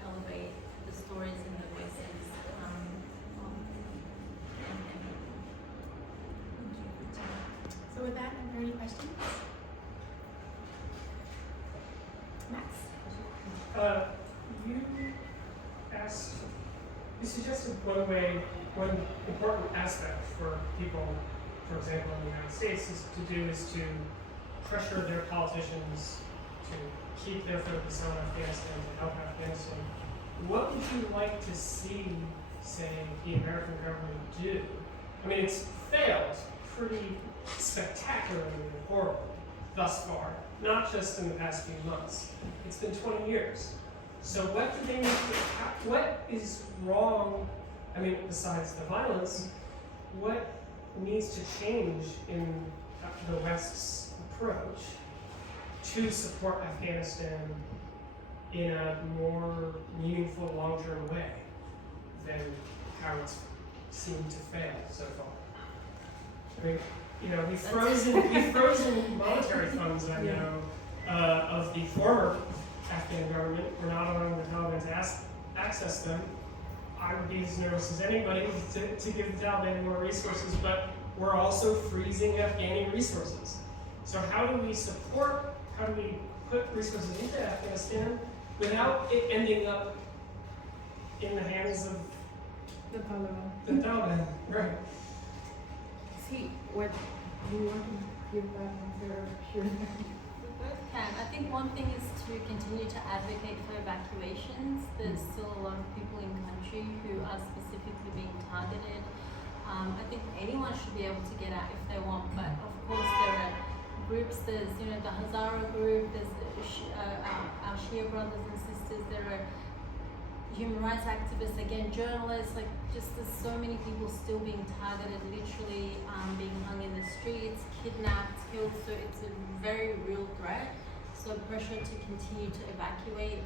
elevate the stories and the voices. So with that, are there any questions? Max? You suggested one important aspect for people, for example, in the United States, is to pressure their politicians to keep their focus on Afghanistan, to help Afghanistan. What would you like to see, say, the American government do? I mean, it's failed pretty spectacularly and horribly thus far, not just in the past few months. It's been 20 years. So what do they need to, what is wrong, I mean, besides the violence, what needs to change in the West's approach to support Afghanistan in a more meaningful, long-term way than how it's seemed to fail so far? I mean, you know, we've frozen monetary funds, I know, of the former Afghan government. We're not allowing the Taliban to access them. I would be as nervous as anybody to give the Taliban more resources, but we're also freezing Afghani resources. So how do we put resources into Afghanistan without it ending up in the hands of The Taliban. the Taliban? Right. See, what do you want to give that answer? Sure. Both can. I think one thing is to continue to advocate for evacuations. There's still a lot of people in country who are specifically being targeted. I think anyone should be able to get out if they want, but of course there are groups. There's the Hazara group. There's our Shia brothers and sisters. There are human rights activists, again, journalists. There's so many people still being targeted, literally being hung in the streets, kidnapped, killed. So it's a very real threat. So pressure to continue to evacuate.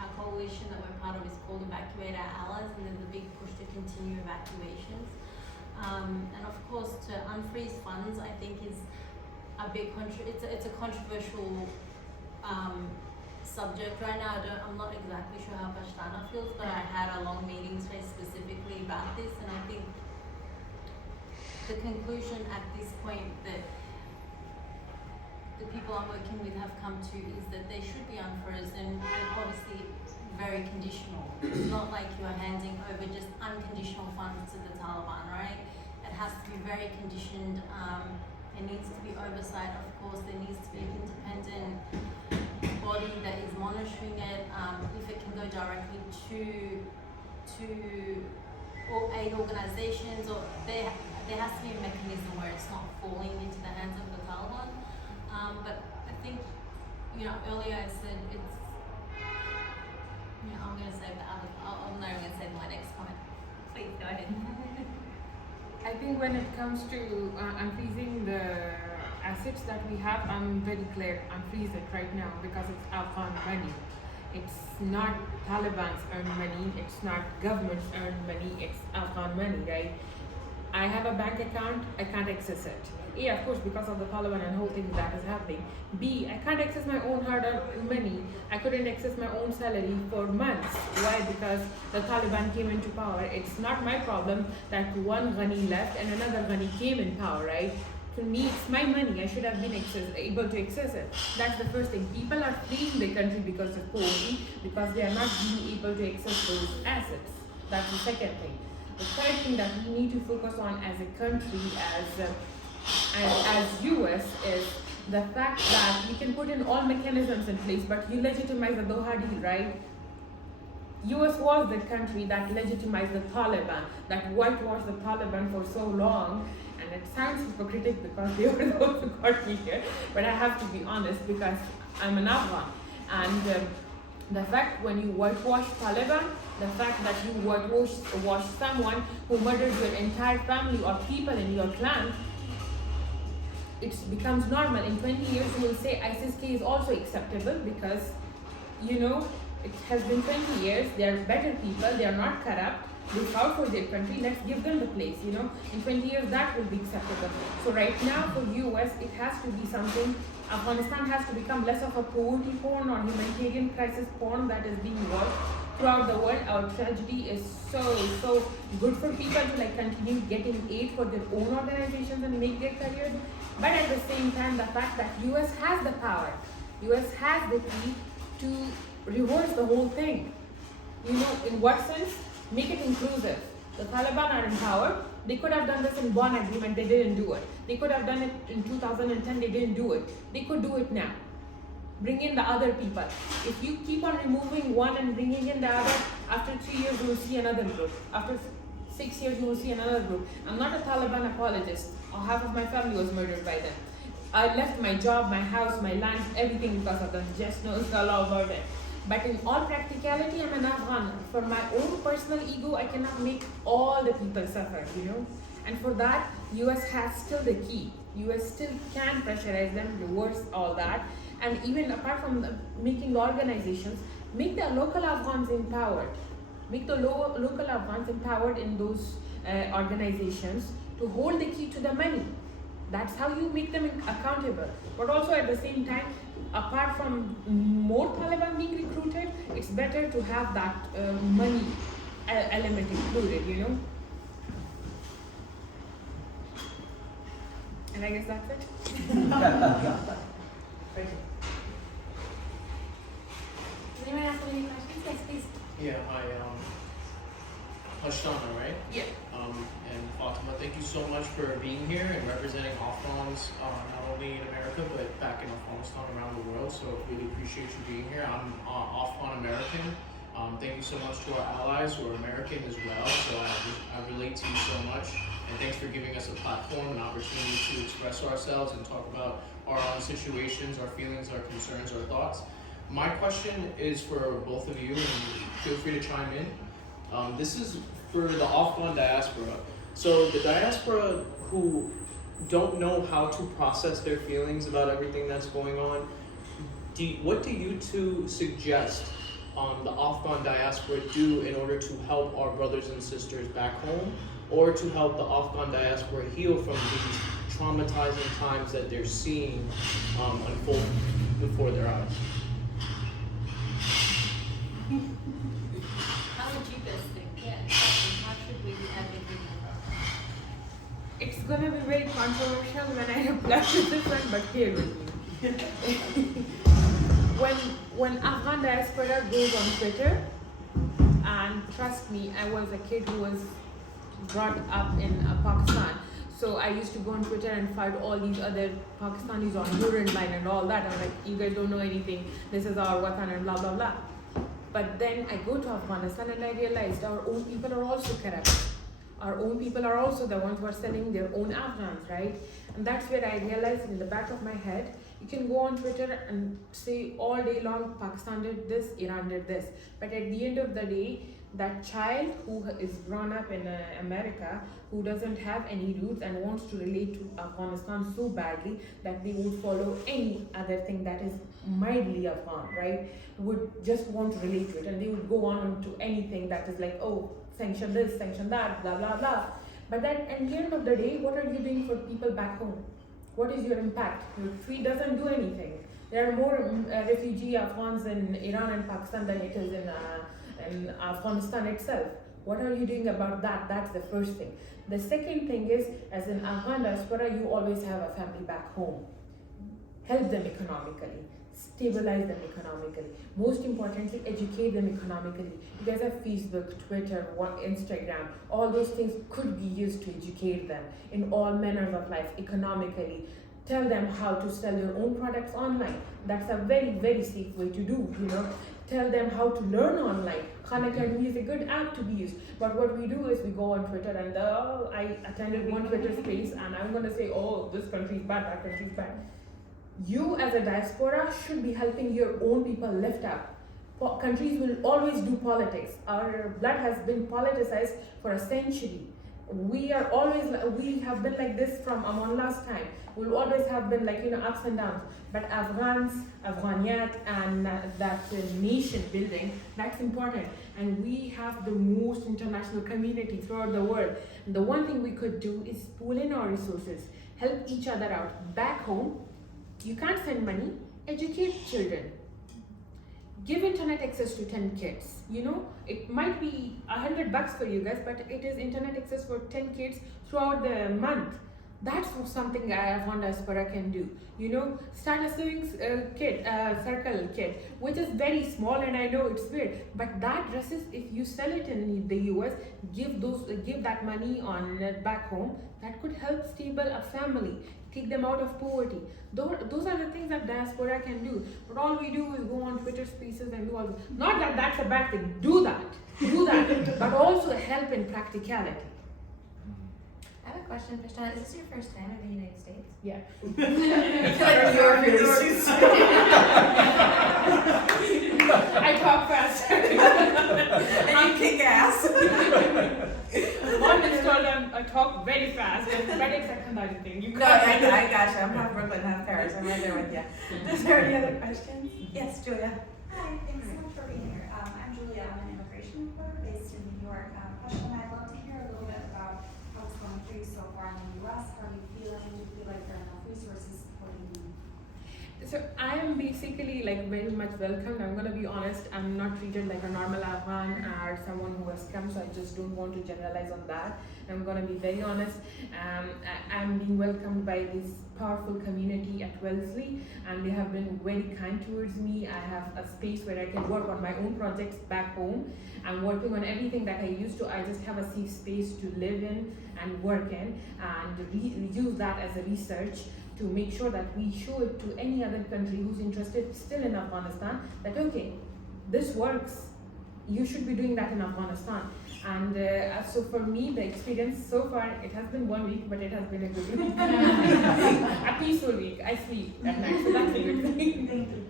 Our coalition that we're part of is called Evacuate Our Allies, and there's a big push to continue evacuations. And of course, to unfreeze funds, I think is a big it's a controversial subject right now. I'm not exactly sure how Pashtana feels, but I had a long meeting today specifically about this, and I think the conclusion at this point that the people I'm working with have come to is that they should be unfrozen, and obviously very conditional. It's not like you are handing over just unconditional funds to the Taliban, right? It has to be very conditioned. There needs to be oversight, of course. There needs to be an independent body that is monitoring it. If it can go directly to aid organizations, or there has to be a mechanism where it's not falling into the hands of the Taliban. But I think, earlier I said it's, I'm going to say the other, I'm not going to say my next point. Please go ahead. I think when it comes to unfreezing the assets that we have, I'm very clear, unfreeze it right now because it's Afghan money. It's not Taliban's earned money, it's not government's earned money, it's Afghan money, right? I have a bank account, I can't access it. A, of course, because of the Taliban and whole thing that is happening. B, I can't access my own hard-earned money. I couldn't access my own salary for months. Why? Because the Taliban came into power. It's not my problem that one Ghani left and another Ghani came in power, right? To me, it's my money. I should have been able to access it. That's the first thing. People are fleeing the country because of poverty, because they are not being able to access those assets. That's the second thing. The third thing that we need to focus on as a country, as US, is the fact that we can put in all mechanisms in place, but you legitimize the Doha deal, right? US was the country that legitimized the Taliban, that whitewashed the Taliban for so long. And it sounds hypocritical because they were those who got me here, but I have to be honest because I'm an Afghan. And the fact when you whitewash Taliban, the fact that you whitewash someone who murdered your entire family or people in your clan, it becomes normal. In 20 years, you will say ISIS-K is also acceptable because, it has been 20 years, they are better people, they are not corrupt, they fought for their country, let's give them the place, In 20 years, that will be acceptable. So right now, for US, it has to be something, Afghanistan has to become less of a poverty porn or humanitarian crisis porn that is being watched throughout the world. Our tragedy is so good for people to continue getting aid for their own organizations and make their careers. But at the same time, the fact that US has the power, US has the key to reverse the whole thing. In what sense? Make it inclusive. The Taliban are in power. They could have done this in Bonn Agreement, they didn't do it. They could have done it in 2010, they didn't do it. They could do it now. Bring in the other people. If you keep on removing one and bringing in the other, after 3 years you will see another group. After 6 years you will see another group. I'm not a Taliban apologist. Half of my family was murdered by them. I left my job, my house, my land, everything because of them. Just knows a lot about it. But in all practicality, I'm an Afghan. For my own personal ego, I cannot make all the people suffer, And for that, US has still the key. US still can pressurize them, reverse all that. And even apart from making the organizations, make the local Afghans empowered. Make the local Afghans empowered in those organizations to hold the key to the money. That's how you make them accountable. But also at the same time, apart from more Taliban being recruited, it's better to have that money element included, And I guess that's it. Thank you. Does anyone else have any questions? Yes, please. Yeah, hi, Hashtana, right? Yeah. And Fatima, thank you so much for being here and representing Afghans, not only in America, but back in Afghanistan around the world. So really appreciate you being here. I'm Afghan American. Thank you so much to our allies who are American as well. So I relate to you so much. And thanks for giving us a platform, an opportunity to express ourselves and talk about our own situations, our feelings, our concerns, our thoughts. My question is for both of you, and feel free to chime in. This is for the Afghan diaspora. So the diaspora who don't know how to process their feelings about everything that's going on, what do you two suggest the Afghan diaspora do in order to help our brothers and sisters back home, or to help the Afghan diaspora heal from these traumatizing times that they're seeing unfold before their eyes? How would you guys think? Yeah, exactly. How should we be advocating for? It's gonna be very controversial when I reply to this one, but here with me. When Afghan diaspora goes on Twitter, and trust me, I was a kid who was brought up in Pakistan. So I used to go on Twitter and fight all these other Pakistanis on Durand line and all that. I'm like, you guys don't know anything. This is our watan and blah, blah, blah. But then I go to Afghanistan and I realized our own people are also corrupt. our own people are also the ones who are selling their own Afghans, right? And that's where I realized in the back of my head, you can go on Twitter and say all day long, Pakistan did this, Iran did this. But at the end of the day, that child who is grown up in America, who doesn't have any roots and wants to relate to Afghanistan so badly that they would follow any other thing that is mildly Afghan, right? Would just want to relate to it, and they would go on to anything that is like, oh, sanction this, sanction that, blah, blah, blah. But then at the end of the day, what are you doing for people back home? What is your impact? Your tweet doesn't do anything. There are more refugee Afghans in Iran and Pakistan than it is in Afghanistan itself. What are you doing about that? That's the first thing. The second thing is, as an Afghan diaspora, you always have a family back home. Help them economically. Stabilize them economically. Most importantly, educate them economically. You guys have Facebook, Twitter, Instagram. All those things could be used to educate them in all manners of life economically. Tell them how to sell your own products online. That's a very, very safe way to do, you know. Tell them how to learn online. Khan Academy is a good app to be used. But what we do is we go on Twitter and I attended one Twitter space and I'm going to say, oh, this country is bad, that country is bad. You as a diaspora should be helping your own people lift up. Countries will always do politics. Our blood has been politicized for a century. We have been like this from Amanulah's time. We'll always have been like, ups and downs. But Afghans, Afghaniyat, and that nation building, that's important. And we have the most international community throughout the world. And the one thing we could do is pool in our resources, help each other out. Back home, you can't send money, educate children. Give internet access to 10 kids. It might be $100 for you guys, but it is internet access for 10 kids throughout the month. That's something Afghan diaspora can do. Start a sewing circle kit, which is very small, and I know it's weird, but that dresses, if you sell it in the US, give that money on back home. That could help stable a family, take them out of poverty. Those are the things that diaspora can do. But all we do is go on Twitter Spaces and do all this. Not that that's a bad thing. Do that, but also help in practicality. I have a question, Prashant. Is this your first time in the United States? Yeah. I feel like you're really I talk faster. and you kick ass. Mom is told I talk very fast, but it's a Kannada thing. No, I gotcha. I'm half Brooklyn, half Paris. I'm right there with you. Is there any other questions? Yes, Julia. Hi, thanks so much for being here. I'm Julia. I'm an immigration reporter based in New York. Question, I'd love to hear a little bit about how it's going for you so far in the U.S. How are you feeling? Do you feel like there are enough resources supporting you? So I am basically very much welcomed. I'm gonna be honest. I'm not treated like a normal Afghan or someone who has come, so I just don't want to generalize on that. I'm gonna be very honest. I'm being welcomed by this powerful community at Wellesley, and they have been very kind towards me. I have a space where I can work on my own projects back home. I'm working on everything that I used to. I just have a safe space to live in and work in, and use that as a research to make sure that we show it to any other country who's interested still in Afghanistan that, okay, this works. You should be doing that in Afghanistan. And so for me, the experience so far, it has been 1 week, but it has been a good week. A peaceful week. I sleep at night, so that's a good thing. Thank you.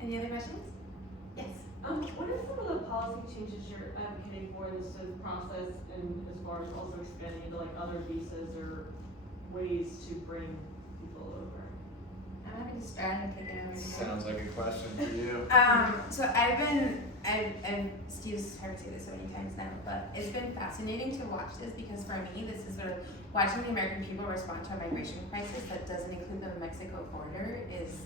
Any other questions? Yes. What are some of the policy changes you're advocating for in this process, and as far as also expanding into other visas or ways to bring people over? I'm happy to start and take it over. Sounds like a question for you. So Steve's heard me say this so many times now, but it's been fascinating to watch this because for me, this is sort of watching the American people respond to a migration crisis that doesn't include the Mexico border is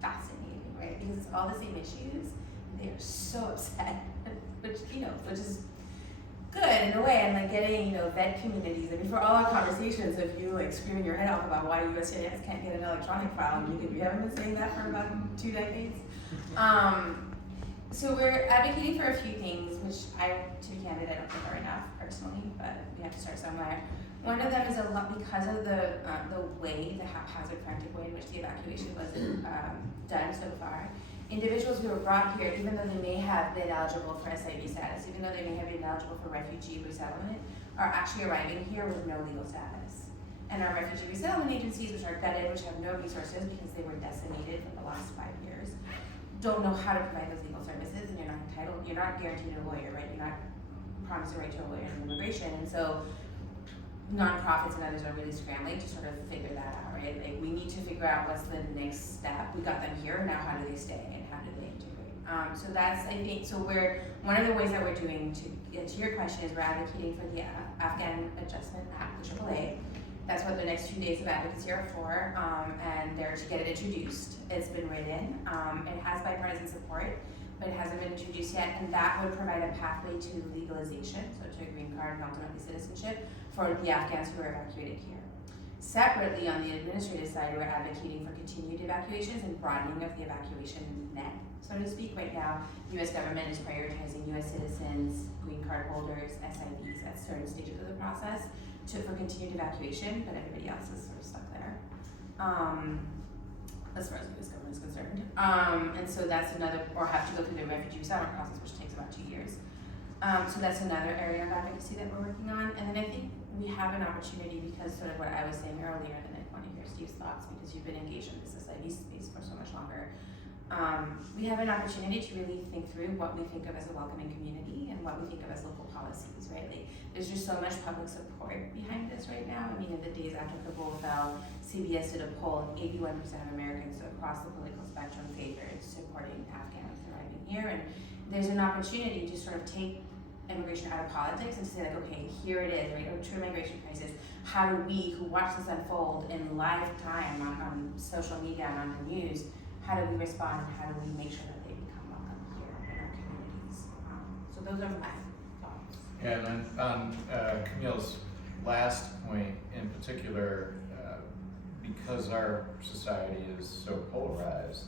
fascinating, right? Because it's all the same issues. They are so upset, which is good in a way, and getting vet communities. I mean, for all our conversations of you screaming your head off about why U.S. citizens can't get an electronic file, we haven't been saying that for about 2 decades. So we're advocating for a few things, which to be candid, I don't think are enough personally, but we have to start somewhere. One of them is a lot because of the haphazard, frantic way in which the evacuation was done so far. individuals who were brought here, even though they may have been eligible for SIV status, even though they may have been eligible for refugee resettlement, are actually arriving here with no legal status. And our refugee resettlement agencies, which are gutted, which have no resources because they were decimated for the last 5 years, don't know how to provide those legal services, and you're not entitled, you're not guaranteed a lawyer, right? You're not promised a right to a lawyer in immigration, and so nonprofits and others are really scrambling to sort of figure that out, right? Like, we need to figure out what's the next step. We got them here, now how do they stay and how do they integrate? So that's, I think, so one of the ways that we're doing, to get to your question, is we're advocating for the Afghan Adjustment Act, the AAA. That's what the next 2 days of advocacy are for, and they're to get it introduced. It's been written, it has bipartisan support, but it hasn't been introduced yet, and that would provide a pathway to legalization, so to a green card and ultimately citizenship, for the Afghans who are evacuated here. Separately, on the administrative side, we're advocating for continued evacuations and broadening of the evacuation net, so to speak. Right now, the U.S. government is prioritizing U.S. citizens, green card holders, SIVs at certain stages of the process for continued evacuation, but everybody else is sort of stuck there. As far as the U.S. government is concerned. And so that's another, or have to go through the refugee resettlement process, which takes about 2 years. So that's another area of advocacy that we're working on. And then I think we have an opportunity, because sort of what I was saying earlier, and I want to hear Steve's thoughts because you've been engaged in the society space for so much longer. We have an opportunity to really think through what we think of as a welcoming community and what we think of as local policies, right? Like, there's just so much public support behind this right now. I mean, in the days after Kabul fell, CBS did a poll, and 81% of Americans across the political spectrum favored supporting Afghans arriving here. And there's an opportunity to sort of take immigration out of politics and say, like, okay, here it is, right? A true migration crisis. How do we, who watch this unfold in live time on social media and on the news, how do we respond, and how do we make sure that they become welcome here in our communities? So those are my thoughts. Yeah, and on Camille's last point in particular, because our society is so polarized,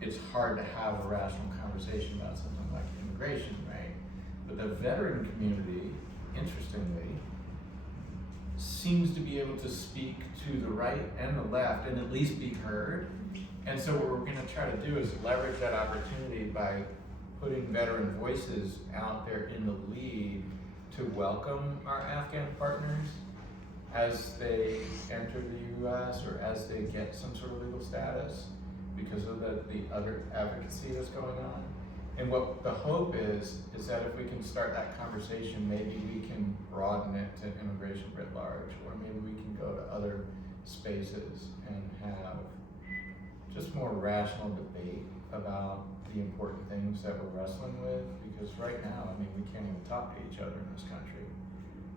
it's hard to have a rational conversation about something like immigration, right? But the veteran community, interestingly, seems to be able to speak to the right and the left and at least be heard. And so what we're going to try to do is leverage that opportunity by putting veteran voices out there in the lead to welcome our Afghan partners as they enter the U.S. or as they get some sort of legal status because of the other advocacy that's going on. And what the hope is that if we can start that conversation, maybe we can broaden it to immigration writ large, or maybe we can go to other spaces and have just more rational debate about the important things that we're wrestling with, because right now, I mean, we can't even talk to each other in this country.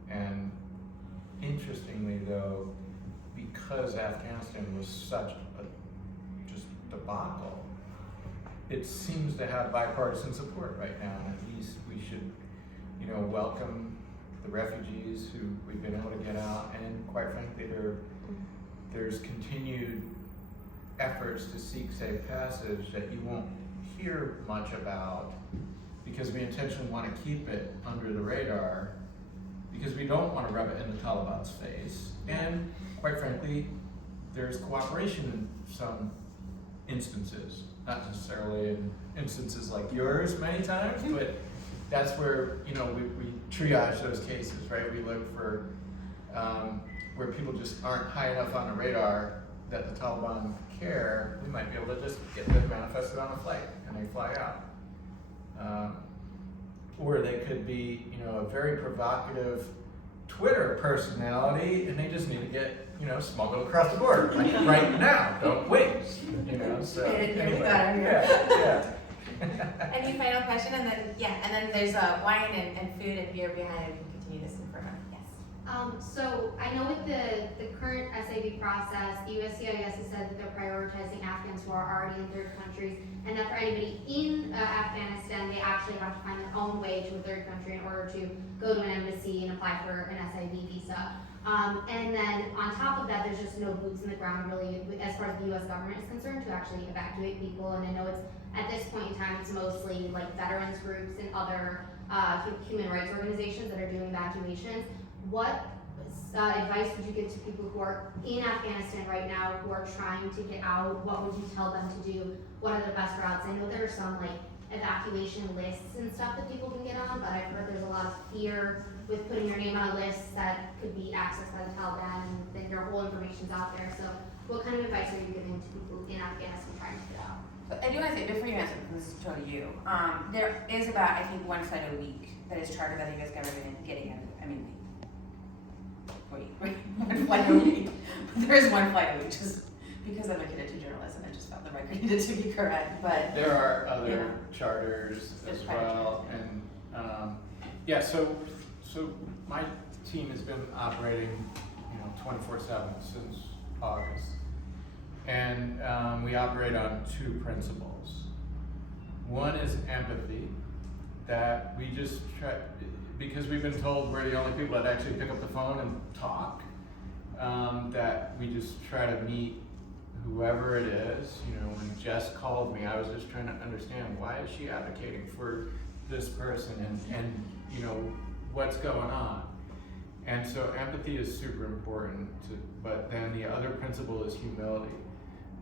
And interestingly though, because Afghanistan was such a just debacle, it seems to have bipartisan support right now, and at least we should, welcome the refugees who we've been able to get out, and quite frankly, there's continued efforts to seek safe passage that you won't hear much about because we intentionally want to keep it under the radar because we don't want to rub it in the Taliban's face. And quite frankly, there's cooperation in some instances, not necessarily in instances like yours many times, but that's where, we triage those cases, right? We look for where people just aren't high enough on the radar that the Taliban care. We might be able to just get them manifested on a flight and they fly out. Or they could be, a very provocative Twitter personality and they just need to get, smuggled across the border, like right now, don't wait, so. Anyway, yeah. Any final question? And then there's wine and food and beer behind it. We can continue this in further. Yes. So I know with the current SIV process, the USCIS has said that they're prioritizing Afghans who are already in third countries, and that for anybody in Afghanistan, they actually have to find their own way to a third country in order to go to an embassy and apply for an SIV visa. And then on top of that, there's just no boots in the ground really as far as the US government is concerned to actually evacuate people. And I know it's at this point in time, it's mostly like veterans groups and other human rights organizations that are doing evacuations. What advice would you give to people who are in Afghanistan right now, who are trying to get out? What would you tell them to do? what are the best routes. I know there are some like evacuation lists and stuff that people can get on, but I've heard there's a lot of fear with putting your name on a list that could be accessed by the Taliban, and then your whole information's out there. So what kind of advice are you giving to people in Afghanistan trying to get out? So I do want to say, before you answer, because this is totally you, there is about, I think, one flight a week that is chartered by the U.S. government getting out of, one flight a week. But there is one flight a week, just because I'm a committed to journalism, I just felt the record needed to be correct, but. There are other Yeah. charters There's as private well, charters. and yeah. So my team has been operating, 24/7 since August, and we operate on two principles. One is empathy, that we just try, because we've been told we're the only people that actually pick up the phone and talk, that we just try to meet whoever it is. When Jess called me, I was just trying to understand, why is she advocating for this person, and what's going on. And so empathy is super important, but then the other principle is humility.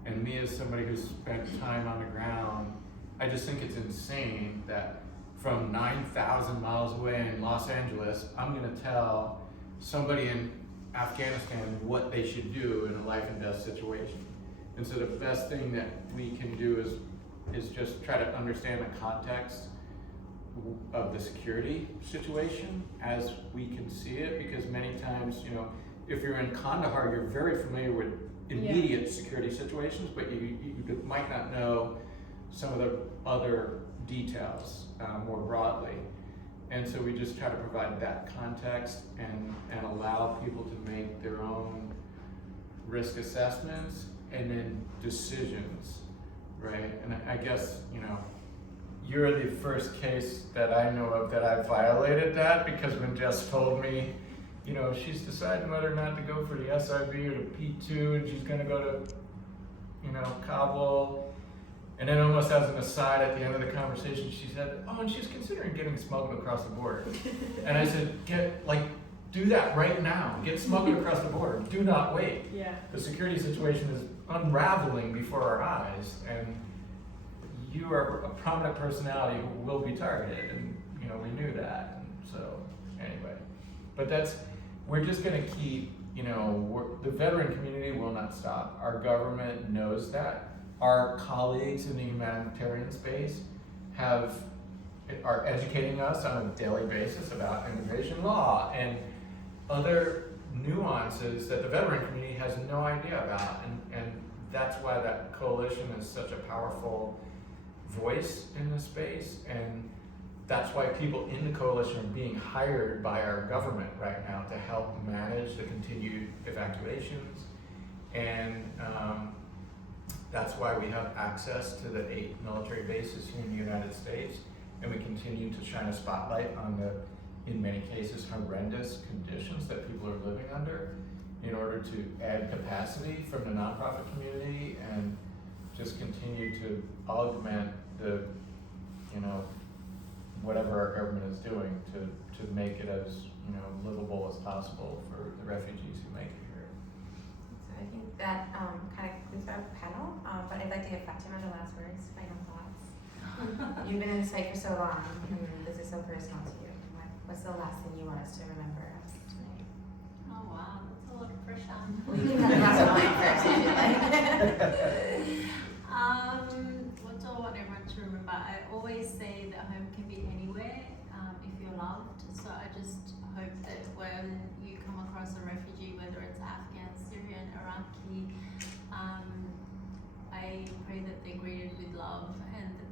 And me, as somebody who's spent time on the ground, I just think it's insane that from 9,000 miles away in Los Angeles, I'm gonna tell somebody in Afghanistan what they should do in a life and death situation. And so the best thing that we can do is just try to understand the context of the security situation as we can see it, because many times, if you're in Kandahar, you're very familiar with immediate security situations, but you might not know some of the other details more broadly. And so we just try to provide that context and allow people to make their own risk assessments and then decisions, right? And I guess, you're the first case that I know of that I violated that, because when Jess told me, she's deciding whether or not to go for the SIV or the P2, and she's gonna go to, Kabul. And then almost as an aside at the end of the conversation, she said, oh, and she's considering getting smuggled across the border. And I said, do that right now. Get smuggled across the border. Do not wait. Yeah. The security situation is unraveling before our eyes, and you are a prominent personality who will be targeted, and we knew that. And so anyway, but we're just going to keep, the veteran community will not stop. Our government knows that. Our colleagues in the humanitarian space are educating us on a daily basis about immigration law and other nuances that the veteran community has no idea about, and that's why that coalition is such a powerful voice in this space, and that's why people in the coalition are being hired by our government right now to help manage the continued evacuations, and that's why we have access to the 8 military bases here in the United States, and we continue to shine a spotlight on the, in many cases, horrendous conditions that people are living under, in order to add capacity from the nonprofit community and just continue to augment the, whatever our government is doing to make it as, livable as possible for the refugees who make it here. So I think that kind of concludes our panel, but I'd like to give Fatima the last words, final thoughts. You've been in this fight for so long, and this is so personal to you. What's the last thing you want us to remember us tonight? Oh wow, that's a lot of pressure. Well, you can have the last line first if you like. What do I want everyone to remember? I always say that home can be anywhere if you're loved. So I just hope that when you come across a refugee, whether it's Afghan, Syrian, Iraqi, I pray that they're greeted with love and that